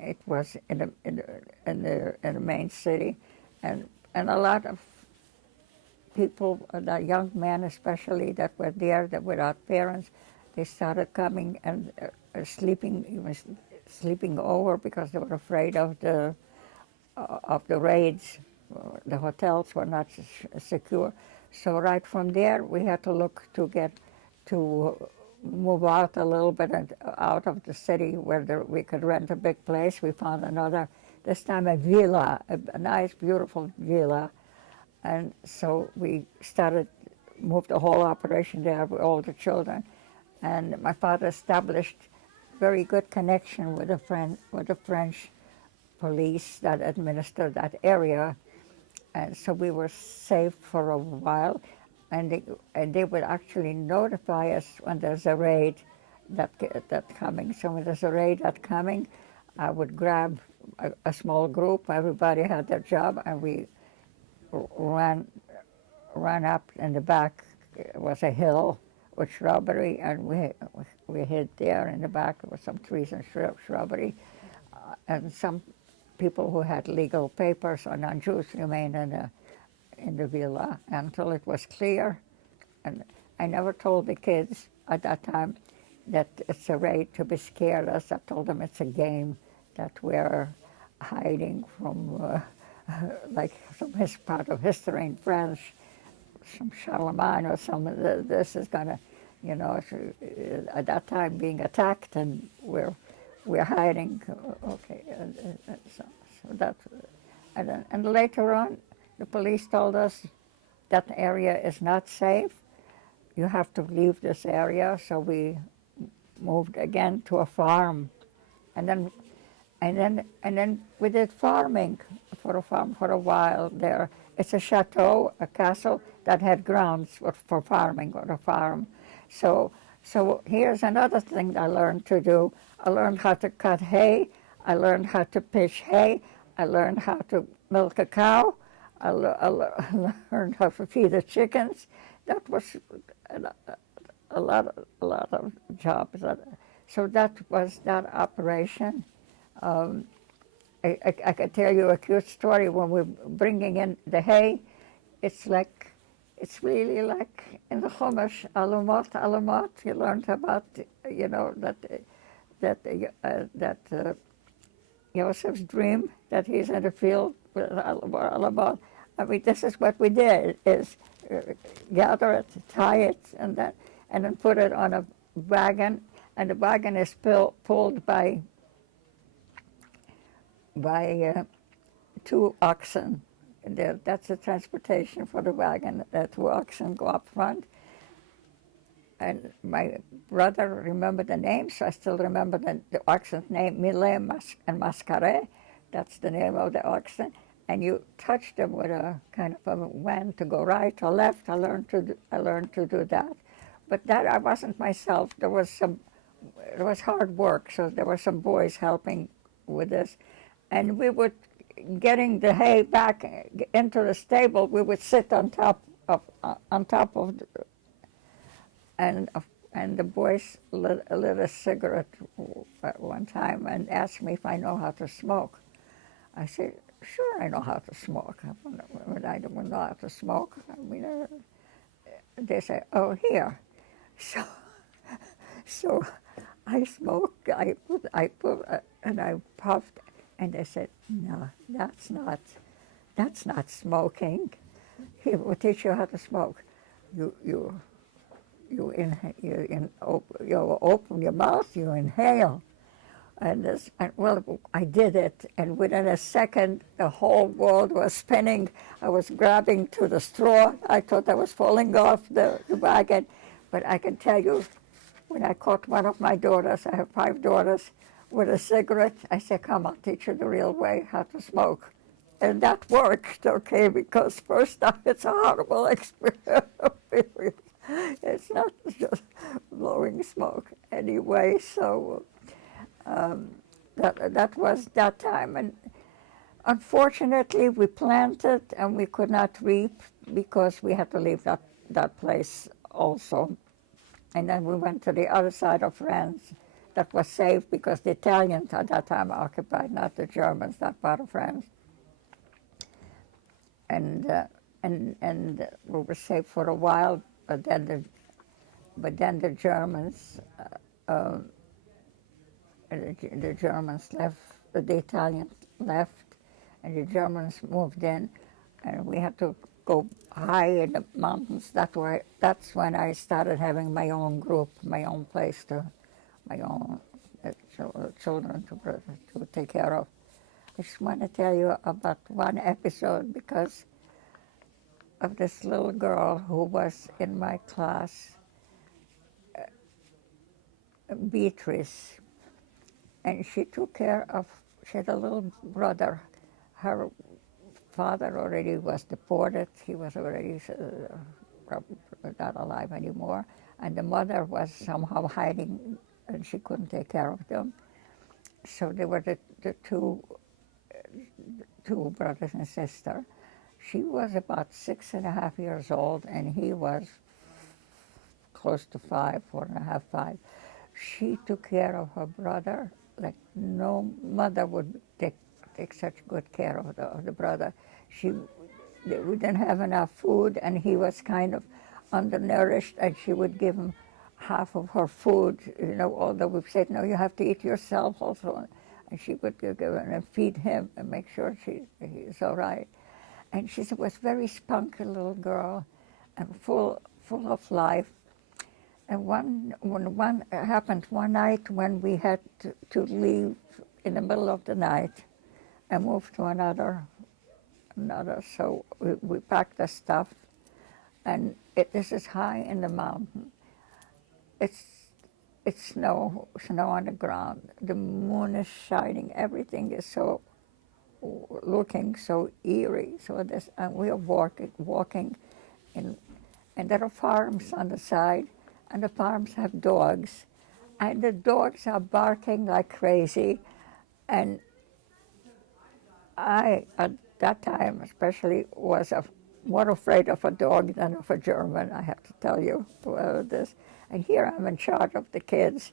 it was in the main city, and a lot of people, the young men especially that were there that without parents, they started coming and sleeping over because they were afraid of the raids. The hotels were not secure. So right from there, we had to look to move out a little bit and out of the city where we could rent a big place. We found another, this time a villa, a nice, beautiful villa. And so we moved the whole operation there with all the children. And my father established very good connection with the French police that administered that area. And so we were safe for a while. And they would actually notify us when there's a raid that's coming. So when there's a raid that's coming, I would grab a small group. Everybody had their job, and we ran up in the back. It was a hill with shrubbery, and we hid there in the back with some trees and shrubbery. And some people who had legal papers or non-Jews remained in the villa until it was clear. And I never told the kids at that time that it's a raid to be scared us. I told them it's a game that we're hiding from, like some part of history in French, some Charlemagne or some of this is gonna, at that time being attacked, and we're hiding. Okay, so that, and later on, the police told us that area is not safe. You have to leave this area. So we moved again to a farm, and then we did farming for a while there. It's a chateau, a castle that had grounds for farming or a farm. So here's another thing I learned to do. I learned how to cut hay. I learned how to pitch hay. I learned how to milk a cow. I learned how to feed the chickens. That was a lot of jobs. So that was that operation. I could tell you a cute story. When we're bringing in the hay, it's really like in the Chumash, alumot. You learned about, that Joseph's dream, that he's in the field with alumot. I mean, this is what we did: is gather it, tie it, and then put it on a wagon, and the wagon is pulled by 2 oxen. That's the transportation for the wagon. 2 oxen go up front. And my brother remembered the names, so I still remember the oxen's name, Millet and Mascaret. That's the name of the oxen. And you touch them with a kind of a when to go right or left. I learned to do that. But that I wasn't myself. It was hard work, so there were some boys helping with this. And we would, getting the hay back into the stable, we would sit on top of and the boys lit a cigarette at one time and asked me if I know how to smoke. I said, sure, I know how to smoke. I don't know how to smoke. I mean, they say, oh, here. So I smoked. I put, and I puffed. And they said, no, that's not smoking. He will teach you how to smoke. You open your mouth, you inhale. And I did it, and within a second, the whole world was spinning. I was grabbing to the straw. I thought I was falling off the wagon. But I can tell you, when I caught one of my daughters, I have 5 daughters, with a cigarette, I said, come, I'll teach you the real way how to smoke. And that worked, okay, because first off, it's a horrible experience. It's not just blowing smoke anyway, so that was that time. And unfortunately, we planted and we could not reap because we had to leave that place also. And then we went to the other side of France that was safe because the Italians at that time occupied, not the Germans, that part of France. And we were safe for a while, but then the Germans, the Germans left, the Italians left, and the Germans moved in, and we had to go high in the mountains. That's when I started having my own group, my own place my own children to take care of. I just want to tell you about one episode because of this little girl who was in my class, Beatrice, and she took care of, she had a little brother. Her father already was deported. He was already probably not alive anymore. And the mother was somehow hiding, and she couldn't take care of them. So they were the two brothers and sister. She was about 6.5 years old, and he was close to 5, 4.5, 5. She took care of her brother like no mother would take such good care of the brother. We didn't have enough food, and he was kind of undernourished, and she would give him half of her food, although we said, no, you have to eat yourself also. And she would go and feed him and make sure he's all right. And she was a very spunky little girl and full of life. And one happened one night when we had to leave in the middle of the night and move to another. So we packed the stuff, and this is high in the mountain. It's snow on the ground. The moon is shining. Everything is so looking so eerie. And we are walking in, and there are farms on the side, and the farms have dogs, and the dogs are barking like crazy. And I, at that time especially, was more afraid of a dog than of a German, I have to tell you this. And here I'm in charge of the kids,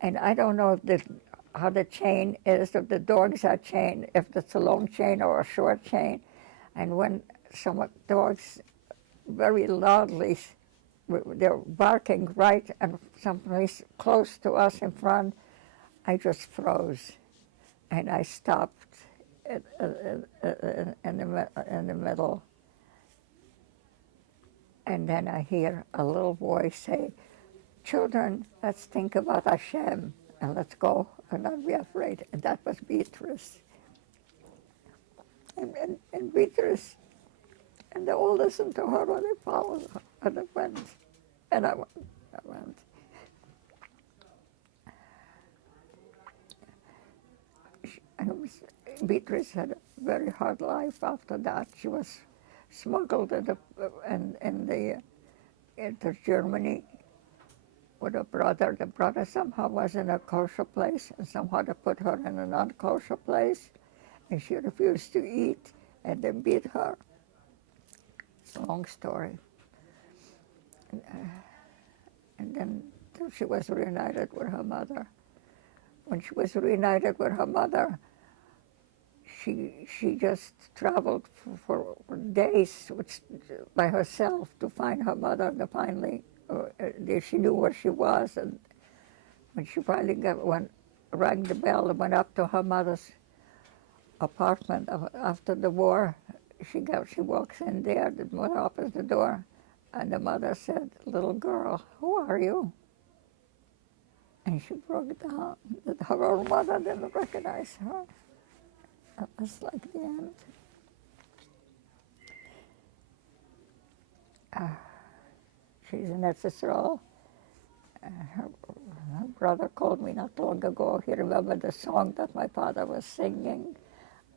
and I don't know how the chain is, if the dogs are chained, if it's a long chain or a short chain. And when some dogs very loudly, they're barking right and someplace close to us in front, I just froze, and I stopped in the middle. And then I hear a little voice say, "Children, let's think about Hashem and let's go and not be afraid." And that was Beatrice. And Beatrice, and they all listened to her and they followed her and they went. And I went. Beatrice had a very hard life after that. She was smuggled into Germany with a brother. The brother somehow was in a kosher place, and somehow they put her in a non-kosher place, and she refused to eat, and they beat her. It's a long story. And then she was reunited with her mother. When she was reunited with her mother, she just traveled for days by herself to find her mother. And finally, she knew where she was. And when she finally rang the bell and went up to her mother's apartment after the war, she walks in there. The mother opens the door, and the mother said, "Little girl, who are you?" And she broke down. Her own mother didn't recognize her. That was like the end. She's in Israel. Her brother called me not long ago. He remembered the song that my father was singing.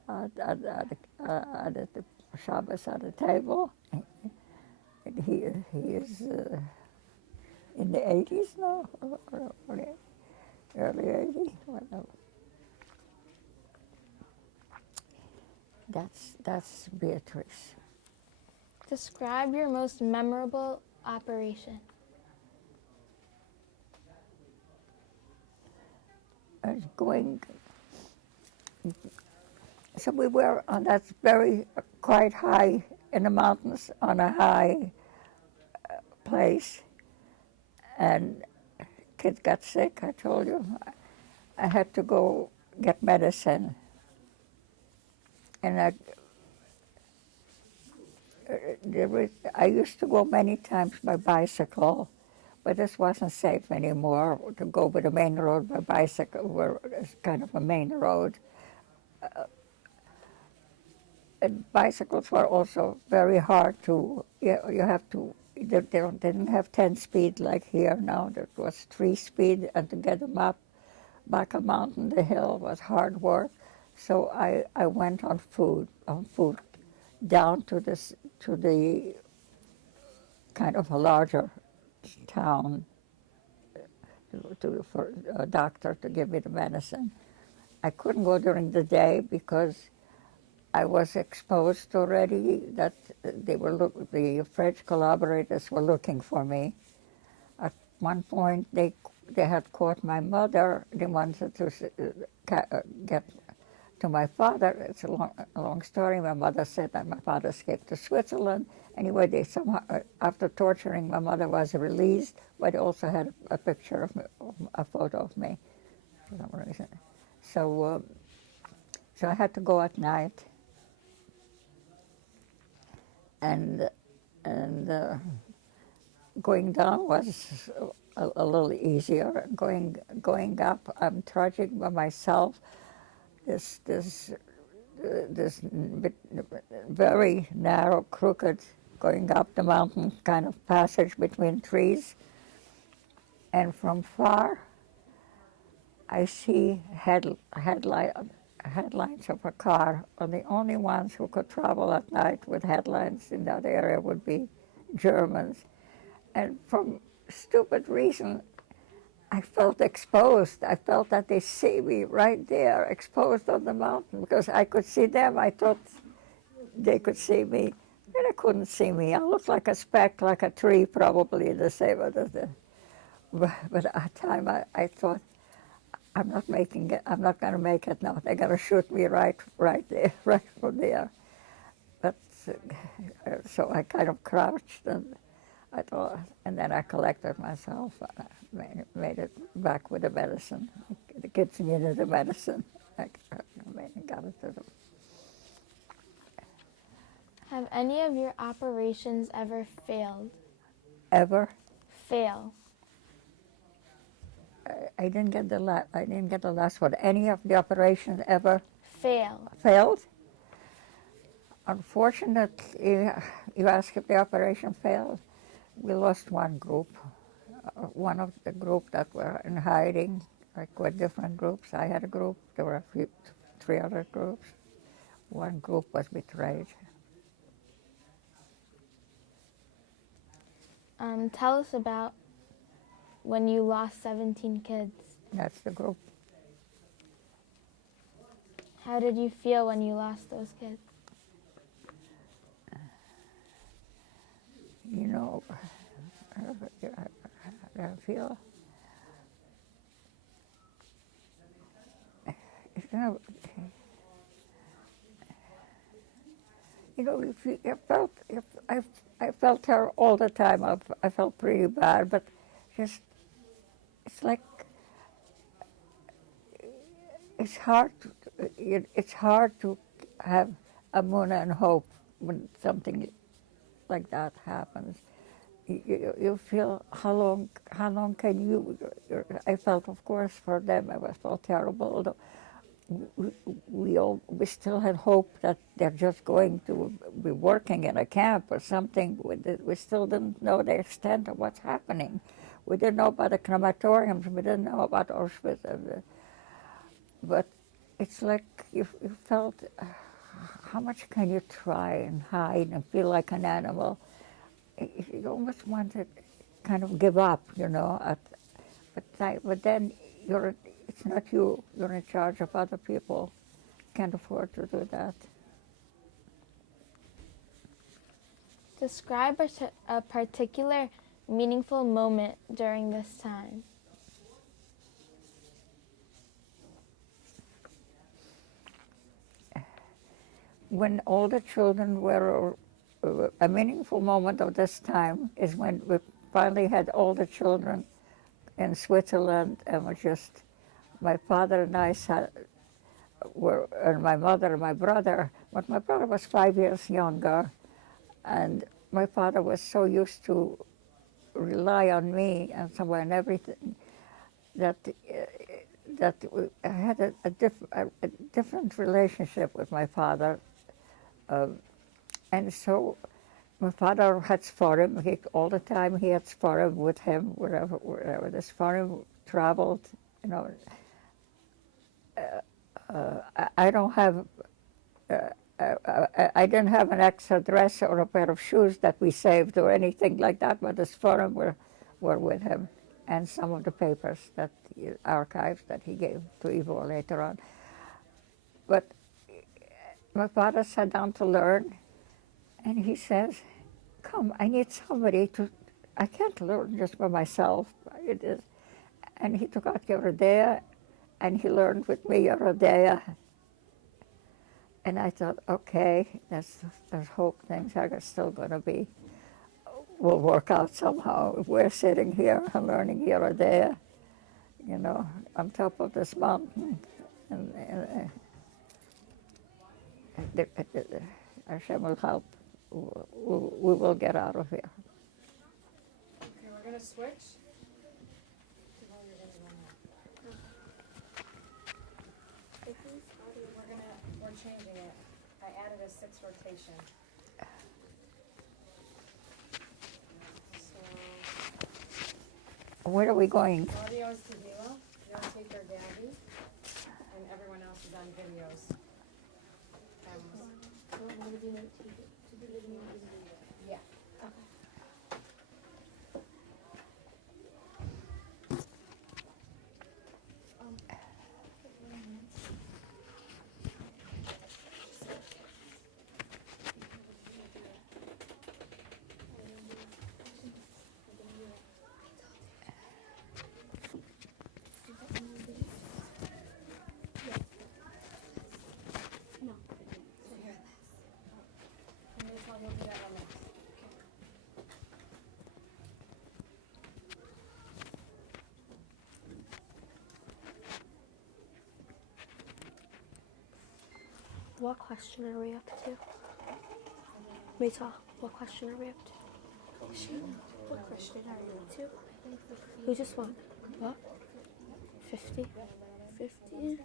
at the Shabbos at the table. And he is in the 80s now, or the early 80s, whatever. That's Beatrice. Describe your most memorable operation. Going. So we were on that very quite high in the mountains on a high place, and kid got sick. I told you, I had to go get medicine, and I used to go many times by bicycle, but this wasn't safe anymore to go with the main road by bicycle, where it's kind of a main road. And bicycles were also very hard to, you have to, they didn't have 10 speed like here now. There was 3 speed, and to get them up back a mountain, the hill was hard work. So I went on foot down to the kind of a larger town for a doctor to give me the medicine. I couldn't go during the day because I was exposed already that the French collaborators were looking for me. At one point, they had caught my mother. They wanted to get to my father. It's a long story. My mother said that my father escaped to Switzerland. Anyway, they somehow, after torturing my mother, was released, but they also had a picture of me, a photo of me, for some reason. So I had to go at night. And going down was a little easier. Going up, I'm trudging by myself. This very narrow, crooked, going up the mountain kind of passage between trees. And from far, I see headlights of a car, and the only ones who could travel at night with headlights in that area would be Germans. And from stupid reason, I felt exposed. I felt that they see me right there, exposed on the mountain, because I could see them. I thought they could see me, and they couldn't see me. I looked like a speck, like a tree, probably the same as the. But at the time, I thought, I'm not making it. I'm not going to make it now. They're going to shoot me right there, right from there. But so I kind of crouched, and I thought, and then I collected myself. Made it back with the medicine. The kids needed the medicine. I got it to them. Have any of your operations ever failed? Ever? Fail. I didn't get the last one. Any of the operations ever Fail. failed? Unfortunately, you ask if the operation failed. We lost one group. One of the group that were in hiding, like with different groups. I had a group. There were 3 other groups. One group was betrayed. Tell us about when you lost 17 kids. That's the group. How did you feel when you lost those kids? You know, I feel, I felt her all the time. I felt pretty bad, but just, it's like, it's hard to have amuna and hope when something like that happens. You feel how long can you? I felt, of course, for them I felt terrible. Although we still had hope that they're just going to be working in a camp or something. We still didn't know the extent of what's happening. We didn't know about the crematoriums. We didn't know about Auschwitz. But it's like you felt, how much can you try and hide and feel like an animal? You almost want to kind of give up, you know. But then it's not you. You're in charge of other people. Can't afford to do that. Describe a particular meaningful moment during this time. When all the children were, a meaningful moment of this time is when we finally had all the children in Switzerland, and my father and I and my mother and my brother, but my brother was 5 years younger, and my father was so used to rely on me and someone and everything that I had a different relationship with my father. And so my father had Sforim. All the time he had Sforim with him, wherever the Sforim traveled. You know, I don't have, I didn't have an extra dress or a pair of shoes that we saved or anything like that, but the Sforim were with him, and some of the papers archives that he gave to Ivo later on. But my father sat down to learn, and he says, "Come, I need somebody I can't learn just by myself." It is. And he took out Yorodea, and he learned with me Yorodea. And I thought, okay, there's hope. Things are still going to will work out somehow. If we're sitting here and learning Yorodea, you know, on top of this mountain, and Hashem will help. We will get out of here. Okay, we're gonna switch. We're changing it. I added a 6 rotation. So Where are we going? audio is to Hila, you'll take your Gabby, and everyone else is on videos. Yeah. And this one will do that one next. What question are we up to? Meta, what question are we up to? What question are you up to? Who just won? What? 50? 50?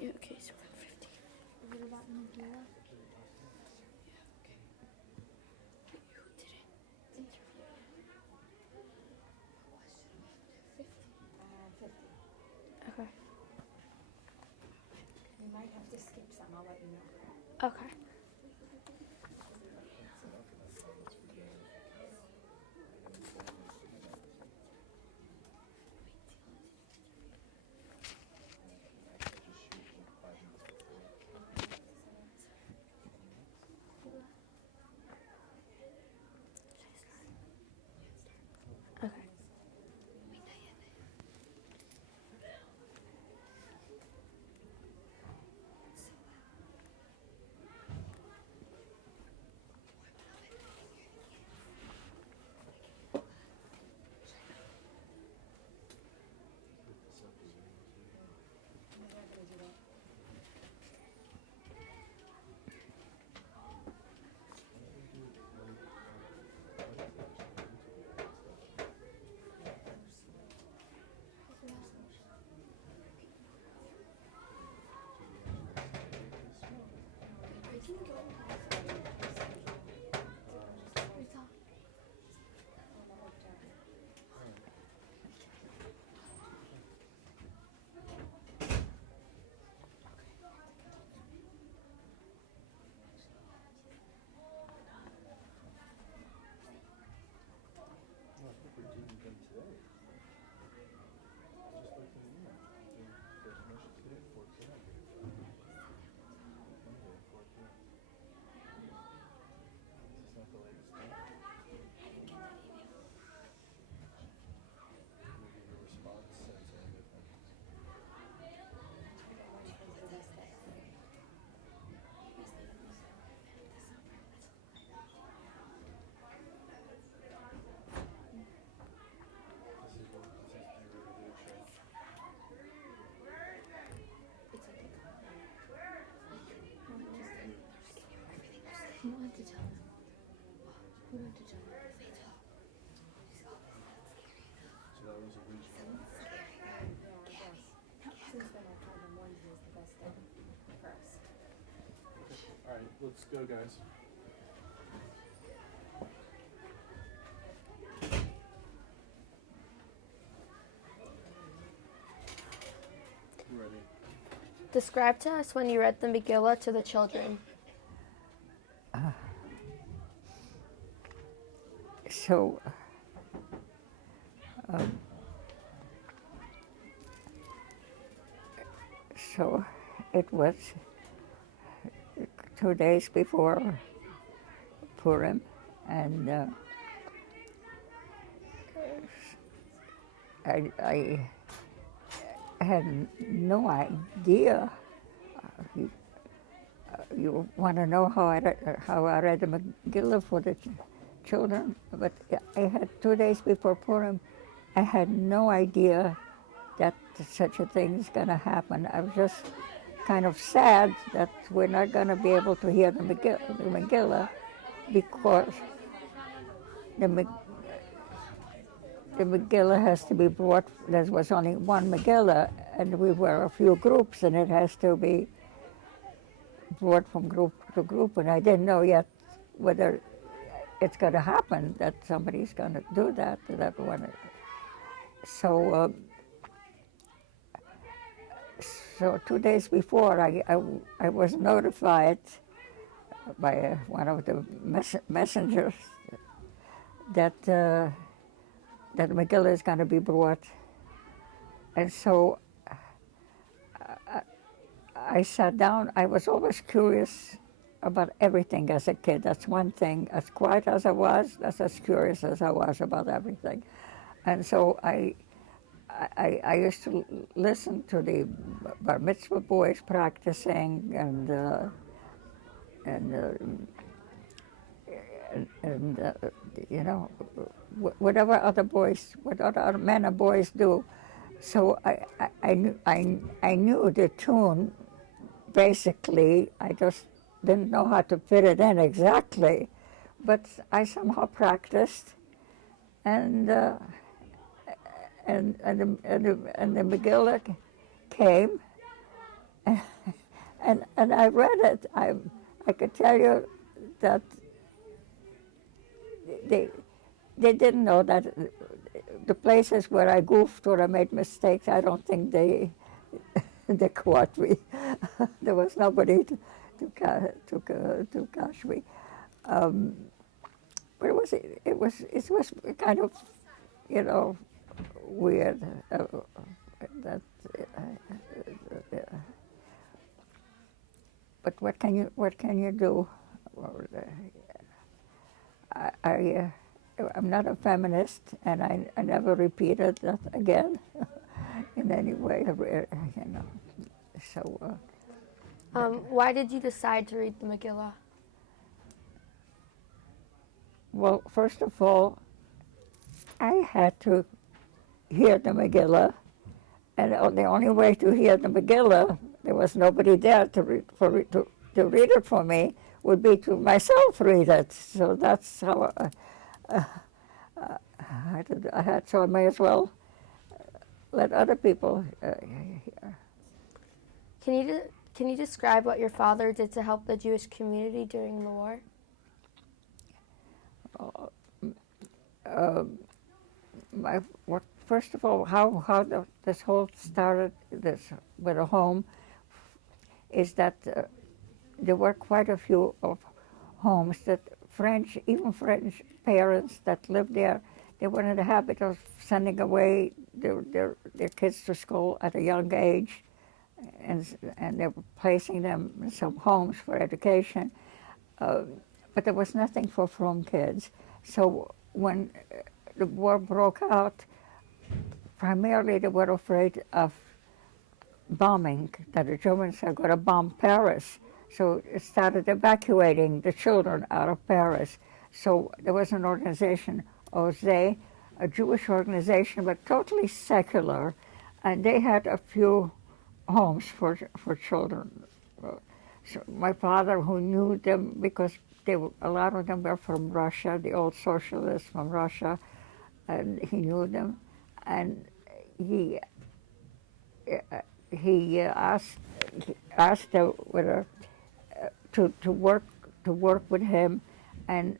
Yeah, okay, so we're at 50. What about Nigeria? Yeah, okay. Who didn't interview? 50. Okay. You might have to skip some, I'll let you know. Okay. Okay. go, guys. Ready. Describe to us when you read the Megillah to the children. So, so it was 2 days before Purim, and I had no idea. You want to know how I read the Megillah for the children? But I had 2 days before Purim. I had no idea that such a thing is going to happen. I was just kind of sad that we're not going to be able to hear the Megillah because the Megillah has to be brought. There was only one Megillah, and we were a few groups, and it has to be brought from group to group. And I didn't know yet whether it's going to happen that somebody's going to do that. So 2 days before, I was notified by one of the messengers that that Megillah is going to be brought, and so I sat down. I was always curious about everything as a kid. That's one thing. As quiet as I was, that's as curious as I was about everything, and so I used to listen to the bar mitzvah boys practicing, and you know, whatever other men and boys do. So I knew the tune basically. I just didn't know how to fit it in exactly, but I somehow practiced, and the Megillah came, and I read it. I could tell you that they didn't know that the places where I goofed or I made mistakes. I don't think they caught me. There was nobody to catch me. But it was kind of, you know, weird. But what can you do? I'm not a feminist, and I never repeated that again in any way. You know, so. Why did you decide to read the Megillah? Well, first of all, I had to hear the Megillah, and the only way to hear the Megillah, there was nobody there to read it for me, would be to myself read it. So that's how I had. So I may as well let other people hear. Can you describe what your father did to help the Jewish community during the war? First of all, how this whole started with a home is that there were quite a few of homes that even French parents that lived there, they were in the habit of sending away their kids to school at a young age, and they were placing them in some homes for education. But there was nothing for frum kids. So when the war broke out, primarily they were afraid of bombing, that the Germans are going to bomb Paris. So it started evacuating the children out of Paris. So there was an organization, OZE, a Jewish organization, but totally secular, and they had a few homes for children. So my father, who knew them because a lot of them were from Russia, the old socialists from Russia, and he knew them, and he asked whether to work to work with him, and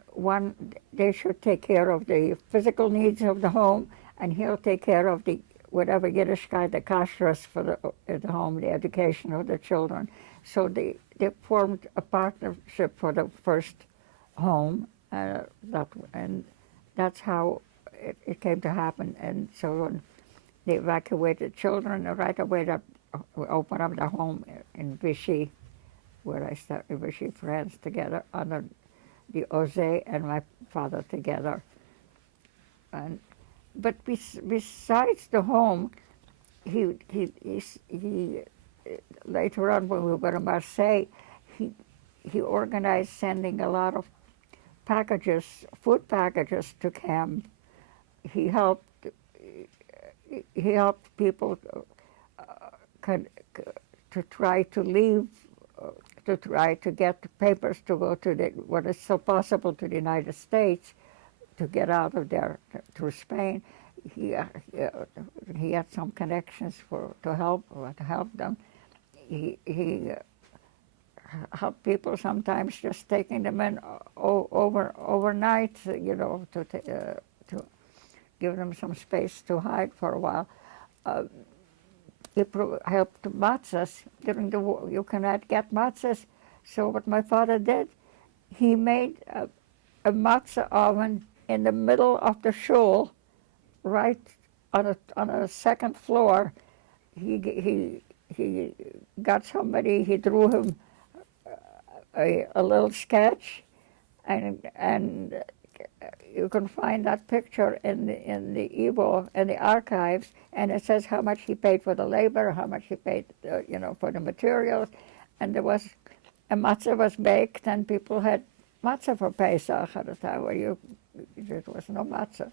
they should take care of the physical needs of the home, and he'll take care of the whatever Yiddishkeit, the kashrus for the home, the education of the children. So they formed a partnership for the first home, and that's how it came to happen. And so when they evacuated children, right away we opened up the home in Vichy, where I started Vichy, France, together under the Ose and my father together. But besides the home, he later on when we were to Marseille, he organized sending a lot of packages, food packages to camp. He helped people to try to leave, to try to get the papers to go to what is still possible to the United States, to get out of there to Spain. He had some connections to help them. He helped people sometimes just taking them in overnight, to give them some space to hide for a while. He helped matzahs during the war. You cannot get matzahs, so what my father did, he made a matzah oven in the middle of the shul, right on a second floor. He got somebody. He drew him a little sketch, and you can find that picture in the archives, and it says how much he paid for the labor, how much he paid, for the materials, and a matzah was baked, and people had matzah for Pesach at a time where there was no matzah.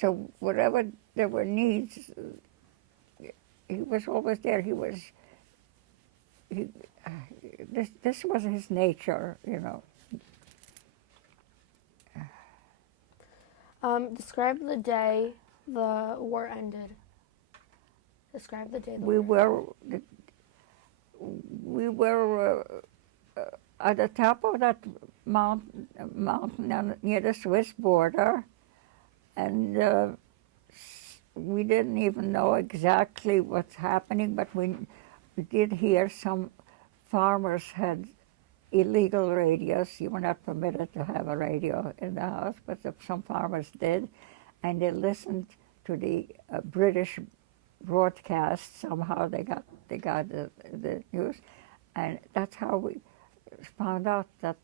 So whatever there were needs, he was always there. This was his nature, Describe the day the war ended. Describe the day. We were at the top of that mountain near the Swiss border, and we didn't even know exactly what's happening, but we did hear some farmers had illegal radios. You were not permitted to have a radio in the house, but some farmers did, and they listened to the British broadcast. Somehow they got the news, and that's how we found out that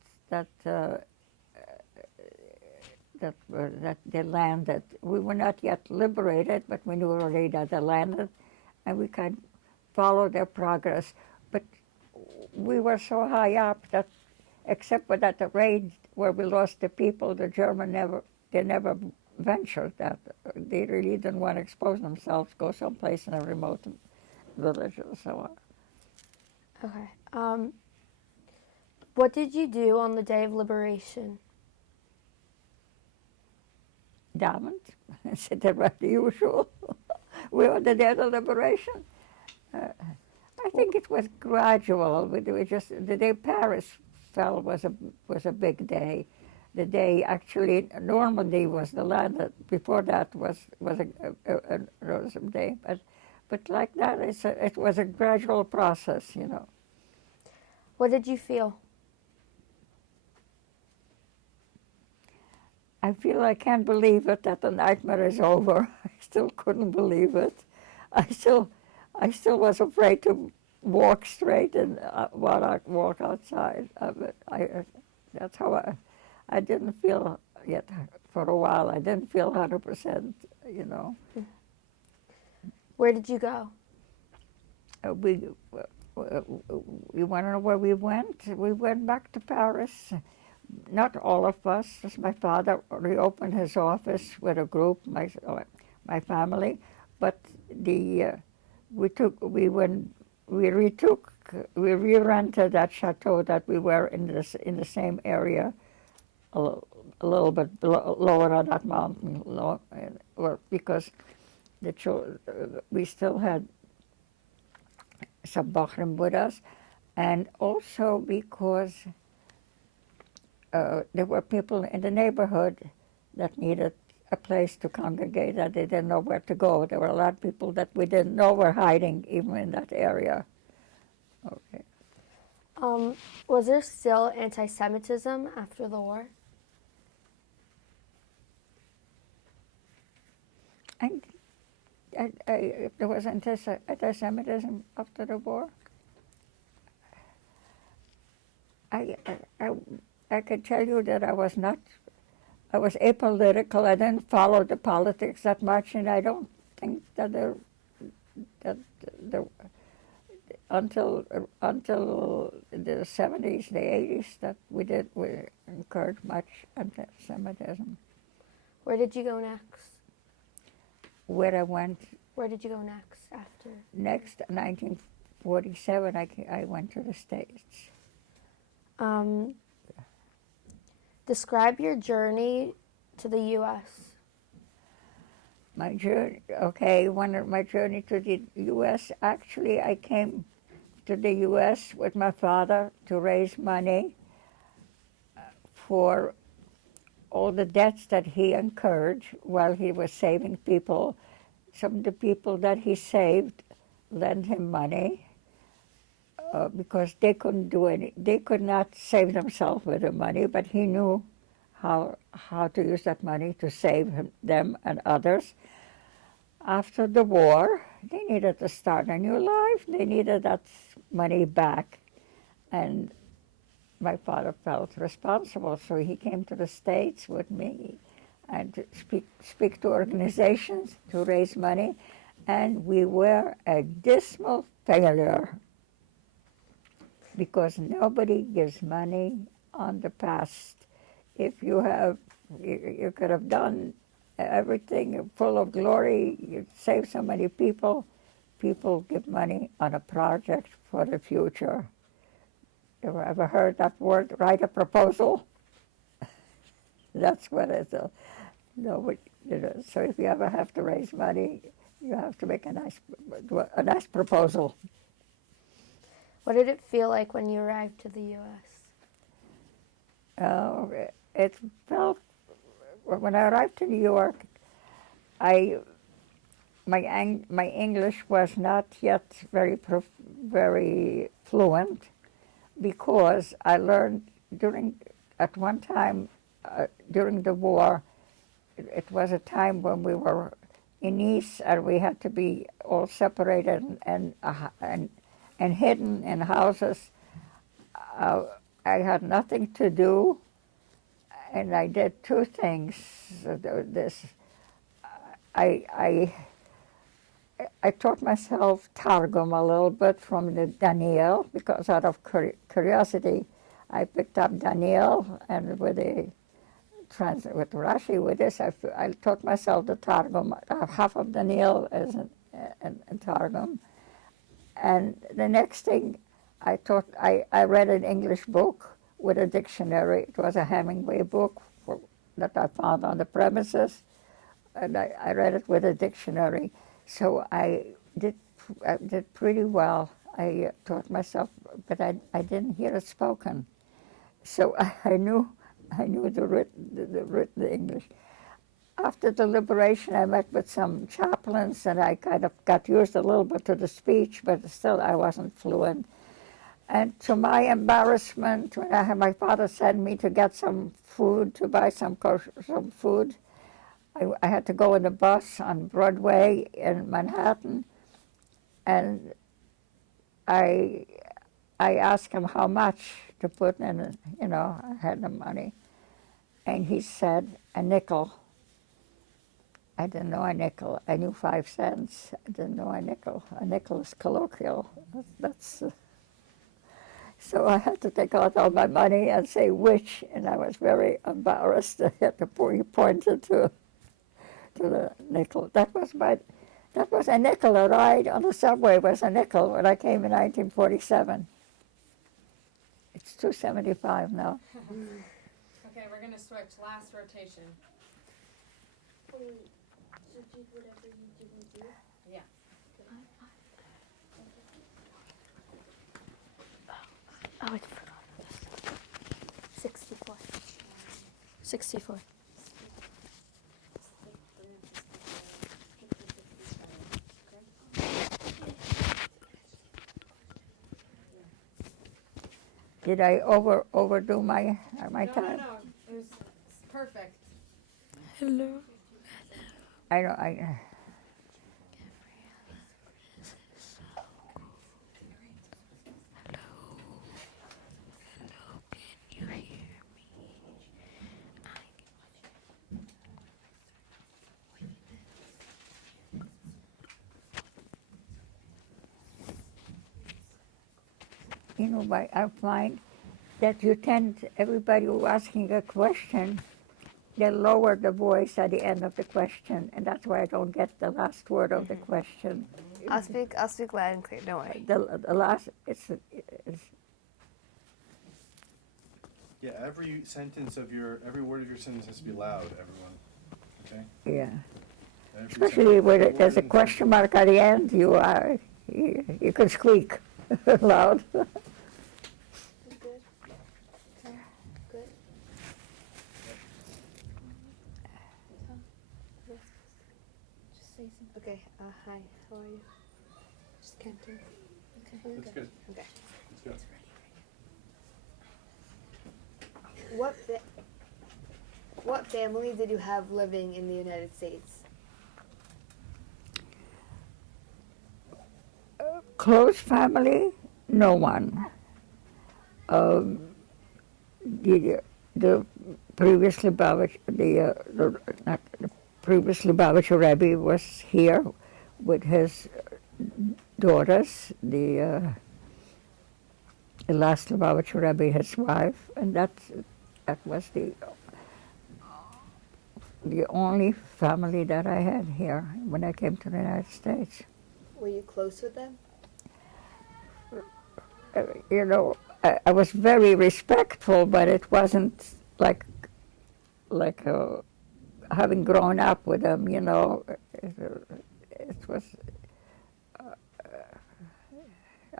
they landed. We were not yet liberated, but we knew already that they landed, and we could follow their progress. But we were so high up that, except for that the raid where we lost the people, the German never ventured that. They really didn't want to expose themselves, go someplace in a remote village or so on. Okay. What did you do on the day of liberation? Diamond, sit there like the usual. We were the day of liberation. I think it was gradual. The day Paris fell was a big day. The day actually Normandy was the land that before that was a Rosen day, but like that it was a gradual process, What did you feel? I feel I can't believe it that the nightmare is over. I still couldn't believe it. I still was afraid to walk straight and while I walk outside. That's how I didn't feel yet for a while. I didn't feel 100%, Where did you go? We want to know where we went? We went back to Paris. Not all of us. Just my father reopened his office with a group, my family, but we re-rented that chateau that we were in the same area, a little bit lower on that mountain, because we still had some Bachrim with us, and also because there were people in the neighborhood that needed a place to congregate and they didn't know where to go. There were a lot of people that we didn't know were hiding even in that area. Okay. Was there still anti-Semitism after the war? If there was anti-Semitism after the war, I could tell you that I was apolitical. I didn't follow the politics that much, and I don't think that until the 70s, the 80s, that we encouraged much anti-Semitism. Where did you go next? Where I went Where did you go next after? next, 1947, I went to the States. Describe your journey to the U.S. My journey to the U.S., actually, I came to the U.S. with my father to raise money for all the debts that he incurred while he was saving people. Some of the people that he saved lent him money because they couldn't do any. They could not save themselves with the money, but he knew how to use that money to save them and others. After the war, they needed to start a new life. They needed that money back, and my father felt responsible, so he came to the States with me and to speak to organizations to raise money, and we were a dismal failure because nobody gives money on the past. If you could have done everything full of glory, you save so many people. People give money on a project for the future. You ever heard that word, write a proposal? That's what it's so if you ever have to raise money, you have to make a nice proposal. What did it feel like when you arrived to the U.S.? It felt, when I arrived to New York, my English was not yet very fluent, because I learned at one time during the war, it was a time when we were in Nice and we had to be all separated and hidden in houses. I had nothing to do, and I did two things. I taught myself Targum a little bit from the Daniel, because out of curiosity, I picked up Daniel, and with Rashi, with this, I taught myself the Targum. Half of Daniel is in Targum. And the next thing I read an English book with a dictionary. It was a Hemingway book that I found on the premises, and I read it with a dictionary. So I did pretty well. I taught myself, but I didn't hear it spoken. So I knew the written English. After the liberation, I met with some chaplains, and I kind of got used a little bit to the speech, but still I wasn't fluent. And to my embarrassment, when I had my father sent me to get some food, to buy some food, I had to go in a bus on Broadway in Manhattan, and I asked him how much to put in, I had the money. And he said, a nickel. I didn't know a nickel. I knew 5 cents. I didn't know a nickel. A nickel is colloquial. So I had to take out all my money and say which, and I was very embarrassed. I had to point it to the nickel. That was a nickel. A ride on the subway was a nickel when I came in 1947. It's $2.75 now. Okay, we're going to switch. Last rotation. Yeah. Oh, I forgot this. 64. 64. Did I overdo my No, time? no, it was perfect. Hello. I don't. I. You know, I find that you tend, everybody who asking a question, they lower the voice at the end of the question, and that's why I don't get the last word of the question. I'll speak loud and clear. Don't worry. The last, it's Yeah, every word of your sentence has to be loud, everyone. Okay? yeah. Every Especially sentence, when every there's a word in the question mark at the end, you can squeak loud. Good. Okay. Good. Just say something. Okay. Hi. How are you? Just can't do it. Okay. sentence. That's good. Okay. That's good. What family did you have living in the United States? Close family, no one. The previously Babish, not the previously Babish Rebbe was here with his daughters. The last Lubavitcher Rebbe, his wife, and that was the only family that I had here when I came to the United States. Were you close with them? You know, I was very respectful, but it wasn't like having grown up with them. You know, it was.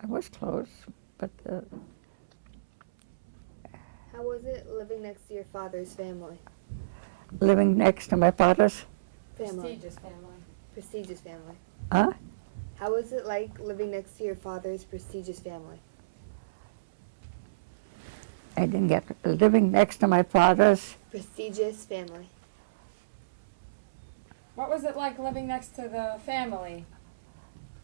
I was close, but. How was it living next to your father's family? Living next to my father's. Prestigious family. Prestigious family. Huh? How was it like living next to your father's prestigious family? I didn't get living next to my father's. Prestigious family. What was it like living next to the family?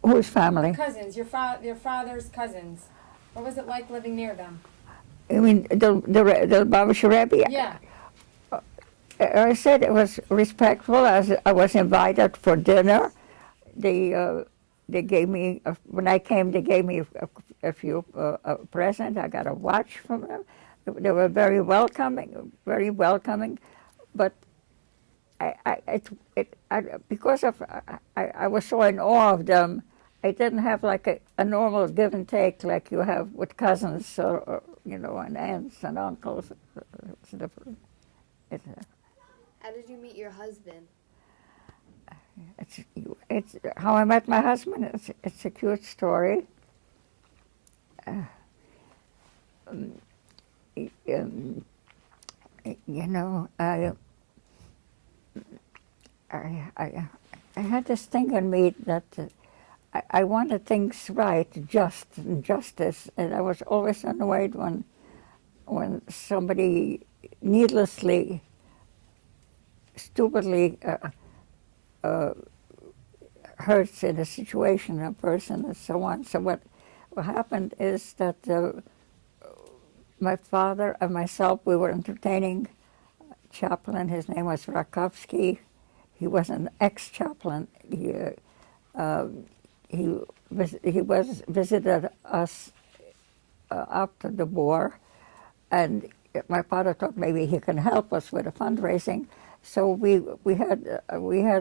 Whose family? Cousins, your father's cousins. What was it like living near them? I mean, the Babish Rebbe. Yeah. I said it was respectful. As I was invited for dinner, they gave me when I came. They gave me a few presents. I got a watch from them. They were very welcoming, but because I was so in awe of them, I didn't have like a normal give and take like you have with cousins or you know, and aunts and uncles. It's different. How did you meet your husband? It's how I met my husband. It's a cute story. You know, I had this thing in me that I wanted things right, justice, and I was always annoyed when somebody needlessly, stupidly hurts in a situation, a person, and so on. So what happened is that my father and myself, we were entertaining a chaplain. His name was Rakovsky. He was an ex-chaplain. He visited us after the war, and my father thought maybe he can help us with the fundraising. So we had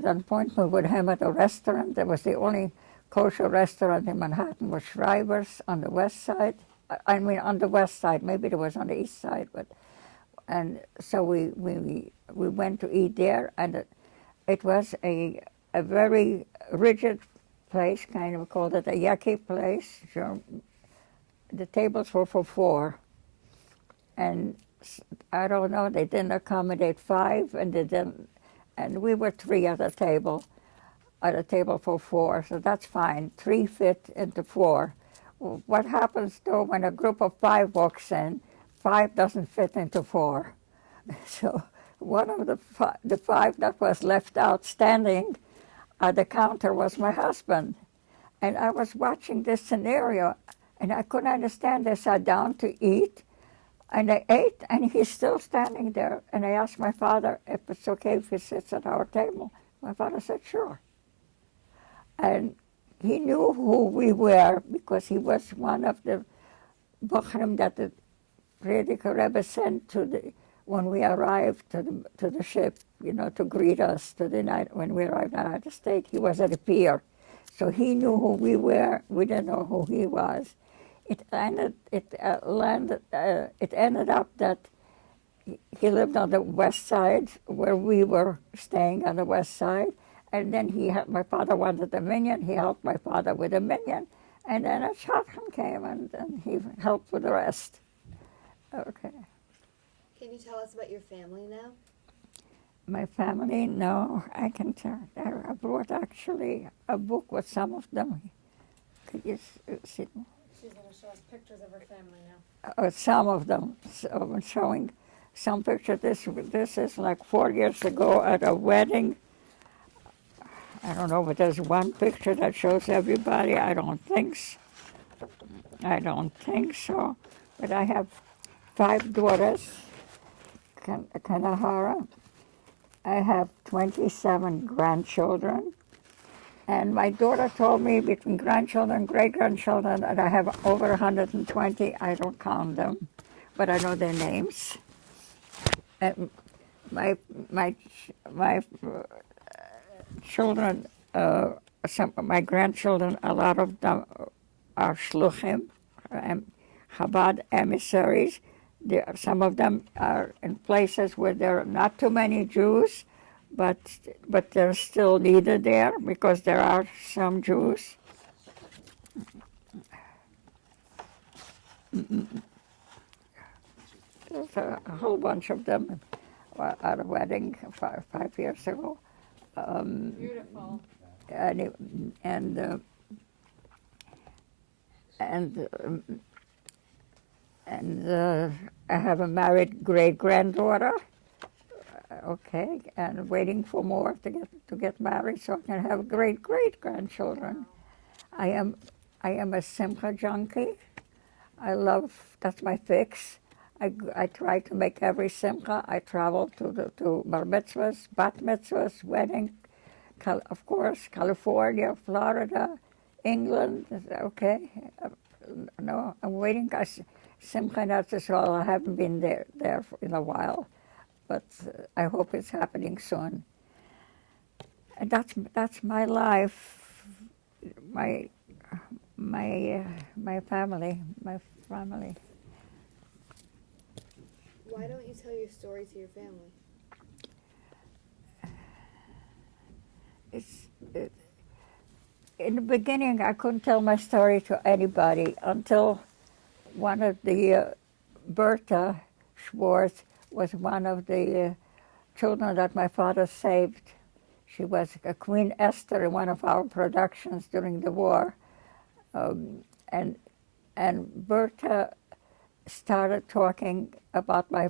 an appointment with him at a restaurant. That was the only kosher restaurant in Manhattan, was Schreiber's on the west side. I mean, on the west side. Maybe it was on the east side, and so we went to eat there, and it was a very rigid place, kind of called it a yucky place. The tables were for four, and I don't know, they didn't accommodate 5, and they didn't, and we were 3 at a table for 4, so that's fine. 3 fit into 4. What happens though when a group of 5 walks in? 5 doesn't fit into 4. So one of the 5 that was left out standing at the counter was my husband. And I was watching this scenario, and I couldn't understand. They sat down to eat, and they ate, and he's still standing there. And I asked my father if it's okay if he sits at our table. My father said, sure. And he knew who we were because he was one of the Bochrim that the Prediker Rebbe sent when we arrived to the ship, to greet us when we arrived in the United States. He was at the pier. So he knew who we were. We didn't know who he was. It ended up that he lived on the west side where we were staying on the west side. And then my father wanted a minion. He helped my father with a minion. And then a shadchan came and he helped with the rest. Okay. Can you tell us about your family now? My family, no, I can tell. I brought actually a book with some of them. Could you see? She's going to show us pictures of her family now. Some of them. So I'm showing some pictures. This is like 4 years ago at a wedding. I don't know, but there's one picture that shows everybody. I don't think so. But I have 5 daughters, Kanahara. I have 27 grandchildren. And my daughter told me between grandchildren, great-grandchildren, that I have over 120. I don't count them, but I know their names. And my children, my grandchildren, a lot of them are shluchim, Chabad emissaries. Some of them are in places where there are not too many Jews, but they're still needed there because there are some Jews. There's a whole bunch of them at a wedding 5 years ago. Beautiful. And I have a married great-granddaughter, okay, and waiting for more to get married so I can have great-great-grandchildren. I am a simcha junkie. That's my fix. I try to make every simcha. I travel to bar mitzvahs, bat mitzvahs, wedding, of course, California, Florida, England, okay. No, I'm waiting. Simcha Yisrael, I haven't been there in a while, but I hope it's happening soon. And that's my life, my family. Why don't you tell your story to your family? In the beginning, I couldn't tell my story to anybody until one of the Berta Schwartz was one of the children that my father saved. She was a Queen Esther in one of our productions during the war, and Berta started talking about my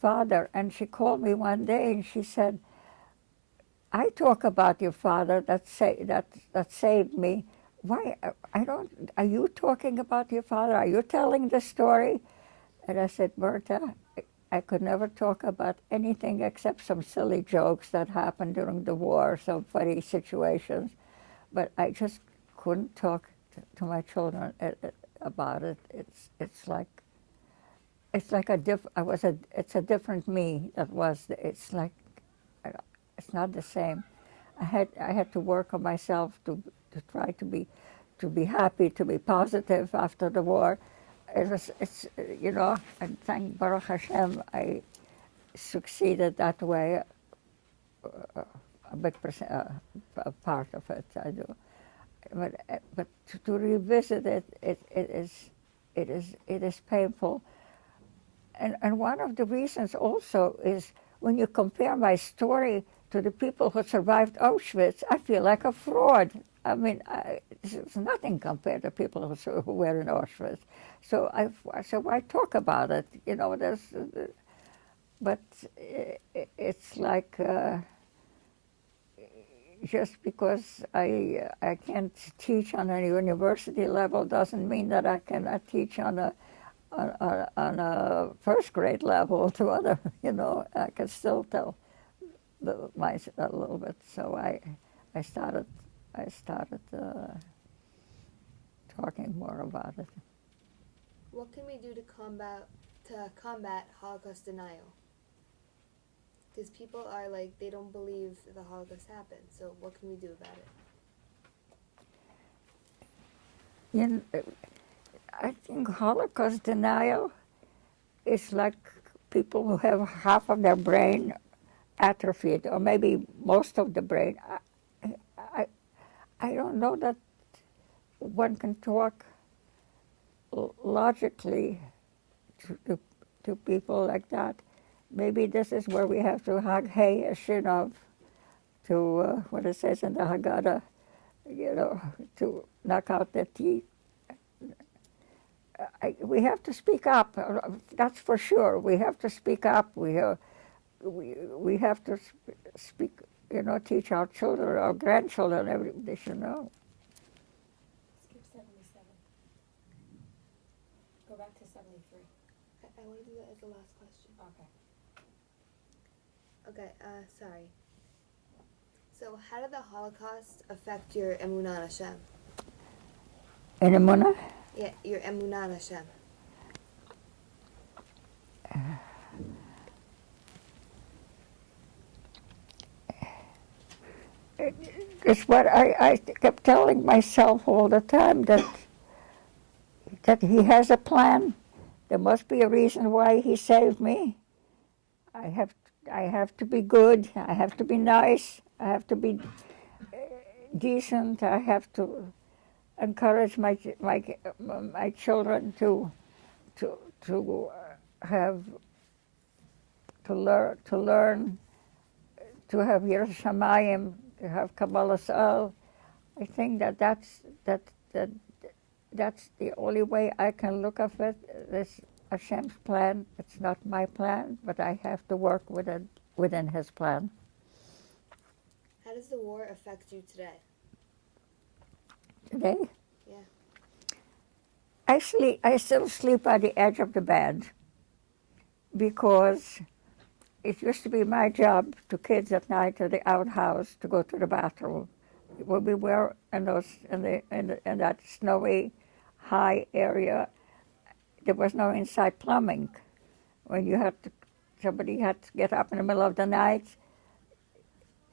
father, and she called me one day and she said, I talk about your father that saved me. Why, are you talking about your father? Are you telling the story? And I said, Berta, I could never talk about anything except some silly jokes that happened during the war, some funny situations. But I just couldn't talk to my children about it. It's like it's a different me that was. It's like it's not the same. I had to work on myself to try to be happy, to be positive after the war. And thank Baruch Hashem, I succeeded that way. A big a part of it, I do. But to revisit it, it it is painful. And one of the reasons also is when you compare my story to the people who survived Auschwitz, I feel like a fraud. I mean, it's nothing compared to people who were in Auschwitz. So I talk about it. You know, but it's like just because I can't teach on a university level doesn't mean that I cannot teach on a first grade level to other. You know, I can still tell a little bit. So I started talking more about it. What can we do to combat Holocaust denial? Because people are like, they don't believe the Holocaust happened. So what can we do about it? You know, I think Holocaust denial is like people who have half of their brain atrophied, or maybe most of the brain. I don't know that one can talk logically to people like that. Maybe this is where we have to hug hey Shinov to what it says in the Haggadah, you know, to knock out their teeth. We have to speak up. That's for sure. We have to speak up. We have to speak. You know, teach our children, our grandchildren. They should know. Skip 77. Go back to 73. I want to do that as the last question. Okay. Okay, sorry. So how did the Holocaust affect your emunah on Hashem? In Emunah? Yeah, your emunah on Hashem. It's what I kept telling myself all the time, that he has a plan. There must be a reason why he saved me. I have to be good. I have to be nice. I have to be decent. I have to encourage my children to have to learn to have Yiras Shamayim, to have Kabbalah Sal. I think that's the only way I can look at it. This Hashem's plan. It's not my plan, but I have to work within His plan. How does the war affect you today? Today? Yeah. I still sleep at the edge of the bed because it used to be my job to kids at night to the outhouse to go to the bathroom. When we were in that snowy, high area, there was no inside plumbing. When somebody had to get up in the middle of the night,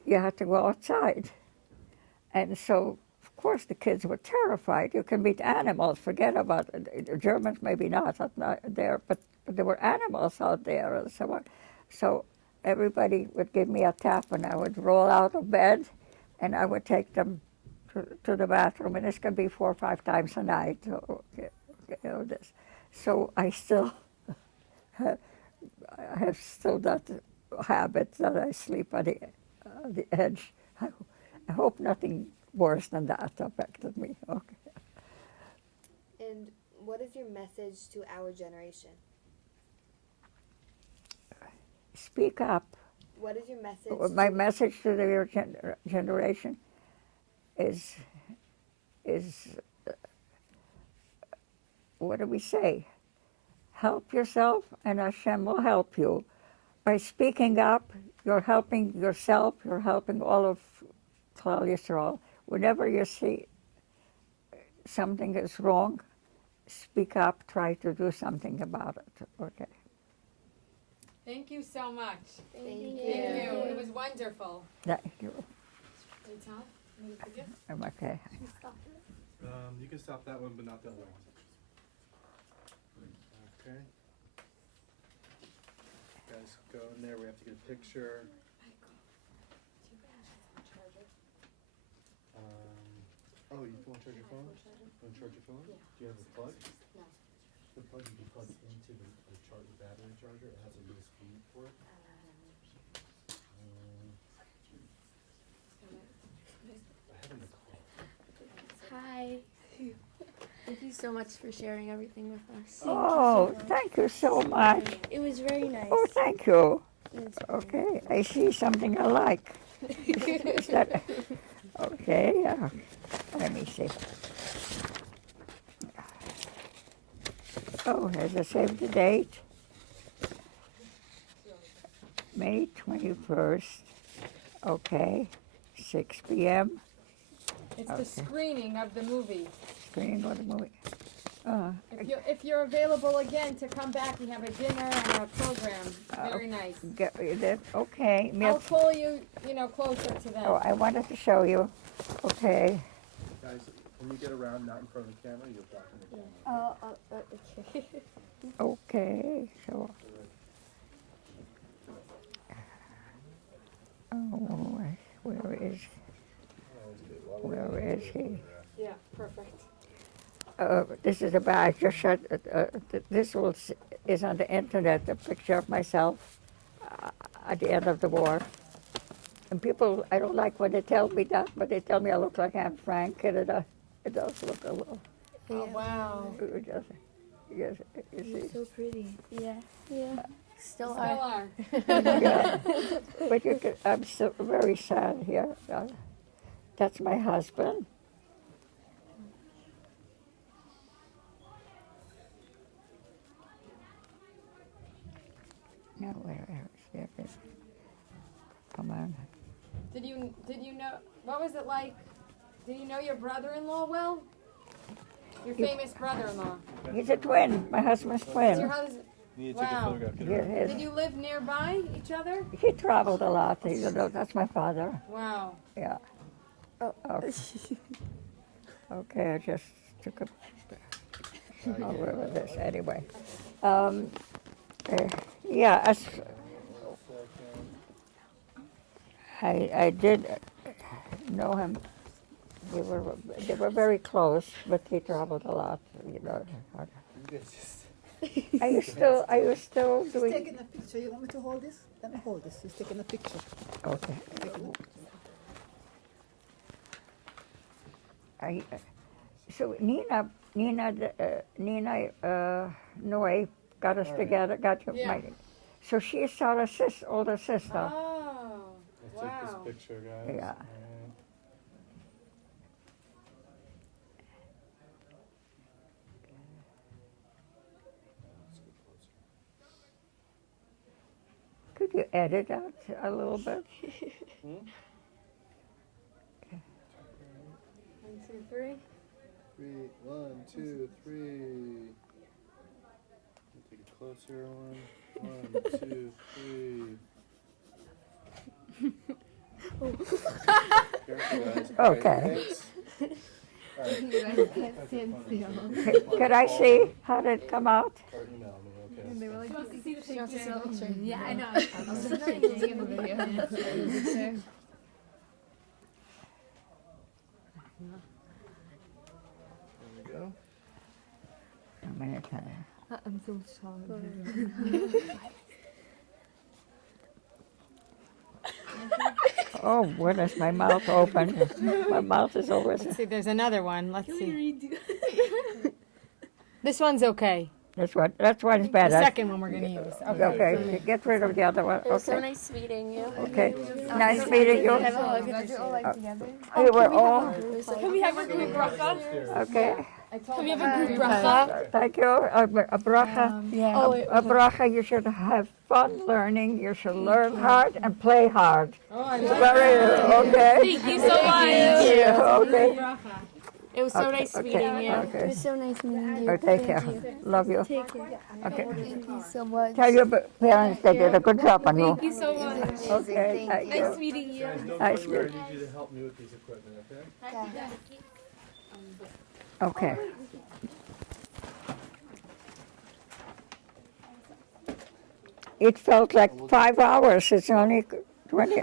you had to go outside. And so, of course, the kids were terrified. You can meet animals, forget about it. The Germans maybe not there, but there were animals out there and so on. So everybody would give me a tap and I would roll out of bed and I would take them to the bathroom, and this could be 4 or 5 times a night. So I still have that habit that I sleep at the edge. I hope nothing worse than that affected me. Okay. And what is your message to our generation? Speak up. What is your message? My message to the generation is what do we say? Help yourself and Hashem will help you. By speaking up, you're helping yourself, you're helping all of Klal Yisrael. Whenever you see something is wrong, speak up, try to do something about it. Okay. Thank you so much. Thank you. It was wonderful. Thank you. Tom, you forget? I'm okay. You can stop that one, but not the other one. Okay. Guys, go in there. We have to get a picture. Oh, you want to charge your phone? Want to charge your phone? Yeah. Do you have a plug? No. the plug you can plug into the battery charger. It has a USB port. I have it in the car. Hi. Thank you so much for sharing everything with us. Oh, thank you so much. It was very nice. Oh, thank you. It's Okay, I see something I like. Is that, okay, let me see. Oh, has it saved the date? May 21st. Okay, 6 p.m. It's the Okay. screening of the movie. Screening of the movie. If you're available again to come back, we have a dinner and a program. Very nice. Okay. I'll call you, closer to them. Oh, I wanted to show you. Okay. Guys, when you get around, not in front of the camera, you'll block in the camera. okay. Okay. So. Oh, where is he? Yeah, perfect. This is a badge. Just shut. This is on the internet. A picture of myself at the end of the war. And people, I don't like when they tell me that, but they tell me I look like Anne Frank, and it does look a little. Oh, wow. It does. Yes, you see. So pretty. Yeah. Yeah. Still Still are. are. Yeah. But I'm so very sad here. That's my husband. No, where is it? Come on. Did you know, what was it like? Did you know your brother-in-law well? Your famous brother-in-law. He's a twin. My husband's Is twin. your husband? You need to take a Wow. photograph. Get Yeah, around. his- Did you live nearby each other? He traveled a lot. That's my father. Wow. Yeah. Okay. Okay, I just took a over with this anyway. Yeah, I did know him. They were very close, but he traveled a lot. You guys just. Are you still doing? Taking a picture. You want me to hold this? Let me hold this. He's taking a picture. Okay. So Nina, Noe got us together. Yeah. So she's our older sister. Oh, Let's take wow. this picture, guys. Yeah. Alright. Could you edit that a little bit? 1, 2, 3. 1, 2, 3. Take a closer one. 1, 2, 3. Careful, guys. Okay. Thanks. Could I see how did it come out? Or email me, okay? Yeah, I know. I was taking the video. There we go. I'm gonna tell you. I'm so sorry. Oh, goodness, my mouth open. My mouth is always. Let's see, there's another one. Let's see. This one's okay. That's one's The better. second one we're going to use. Okay. Okay, get rid of the other one. It was so Okay. nice meeting you. Okay. Nice meeting you. Have a hug. Did you all like together? We were all Can we have a group bracha? okay. Can we have a group bracha? Thank you. A bracha. Yeah. A bracha. You should have fun learning. You should learn hard and play hard. Oh, I It's like very okay. Thank you so much. Yeah, okay. It was so Okay, nice okay, meeting you. It Okay. was so nice meeting you. Oh, take care. Love you. Take care. Okay. Thank you so much. Tell your parents they did a good job on you. Thank you so much. Okay. Thank Nice you. meeting you. Guys, don't Nice go anywhere. I meeting- need you to help me with these equipment, okay? Okay. It felt like 5 hours. It's only 20.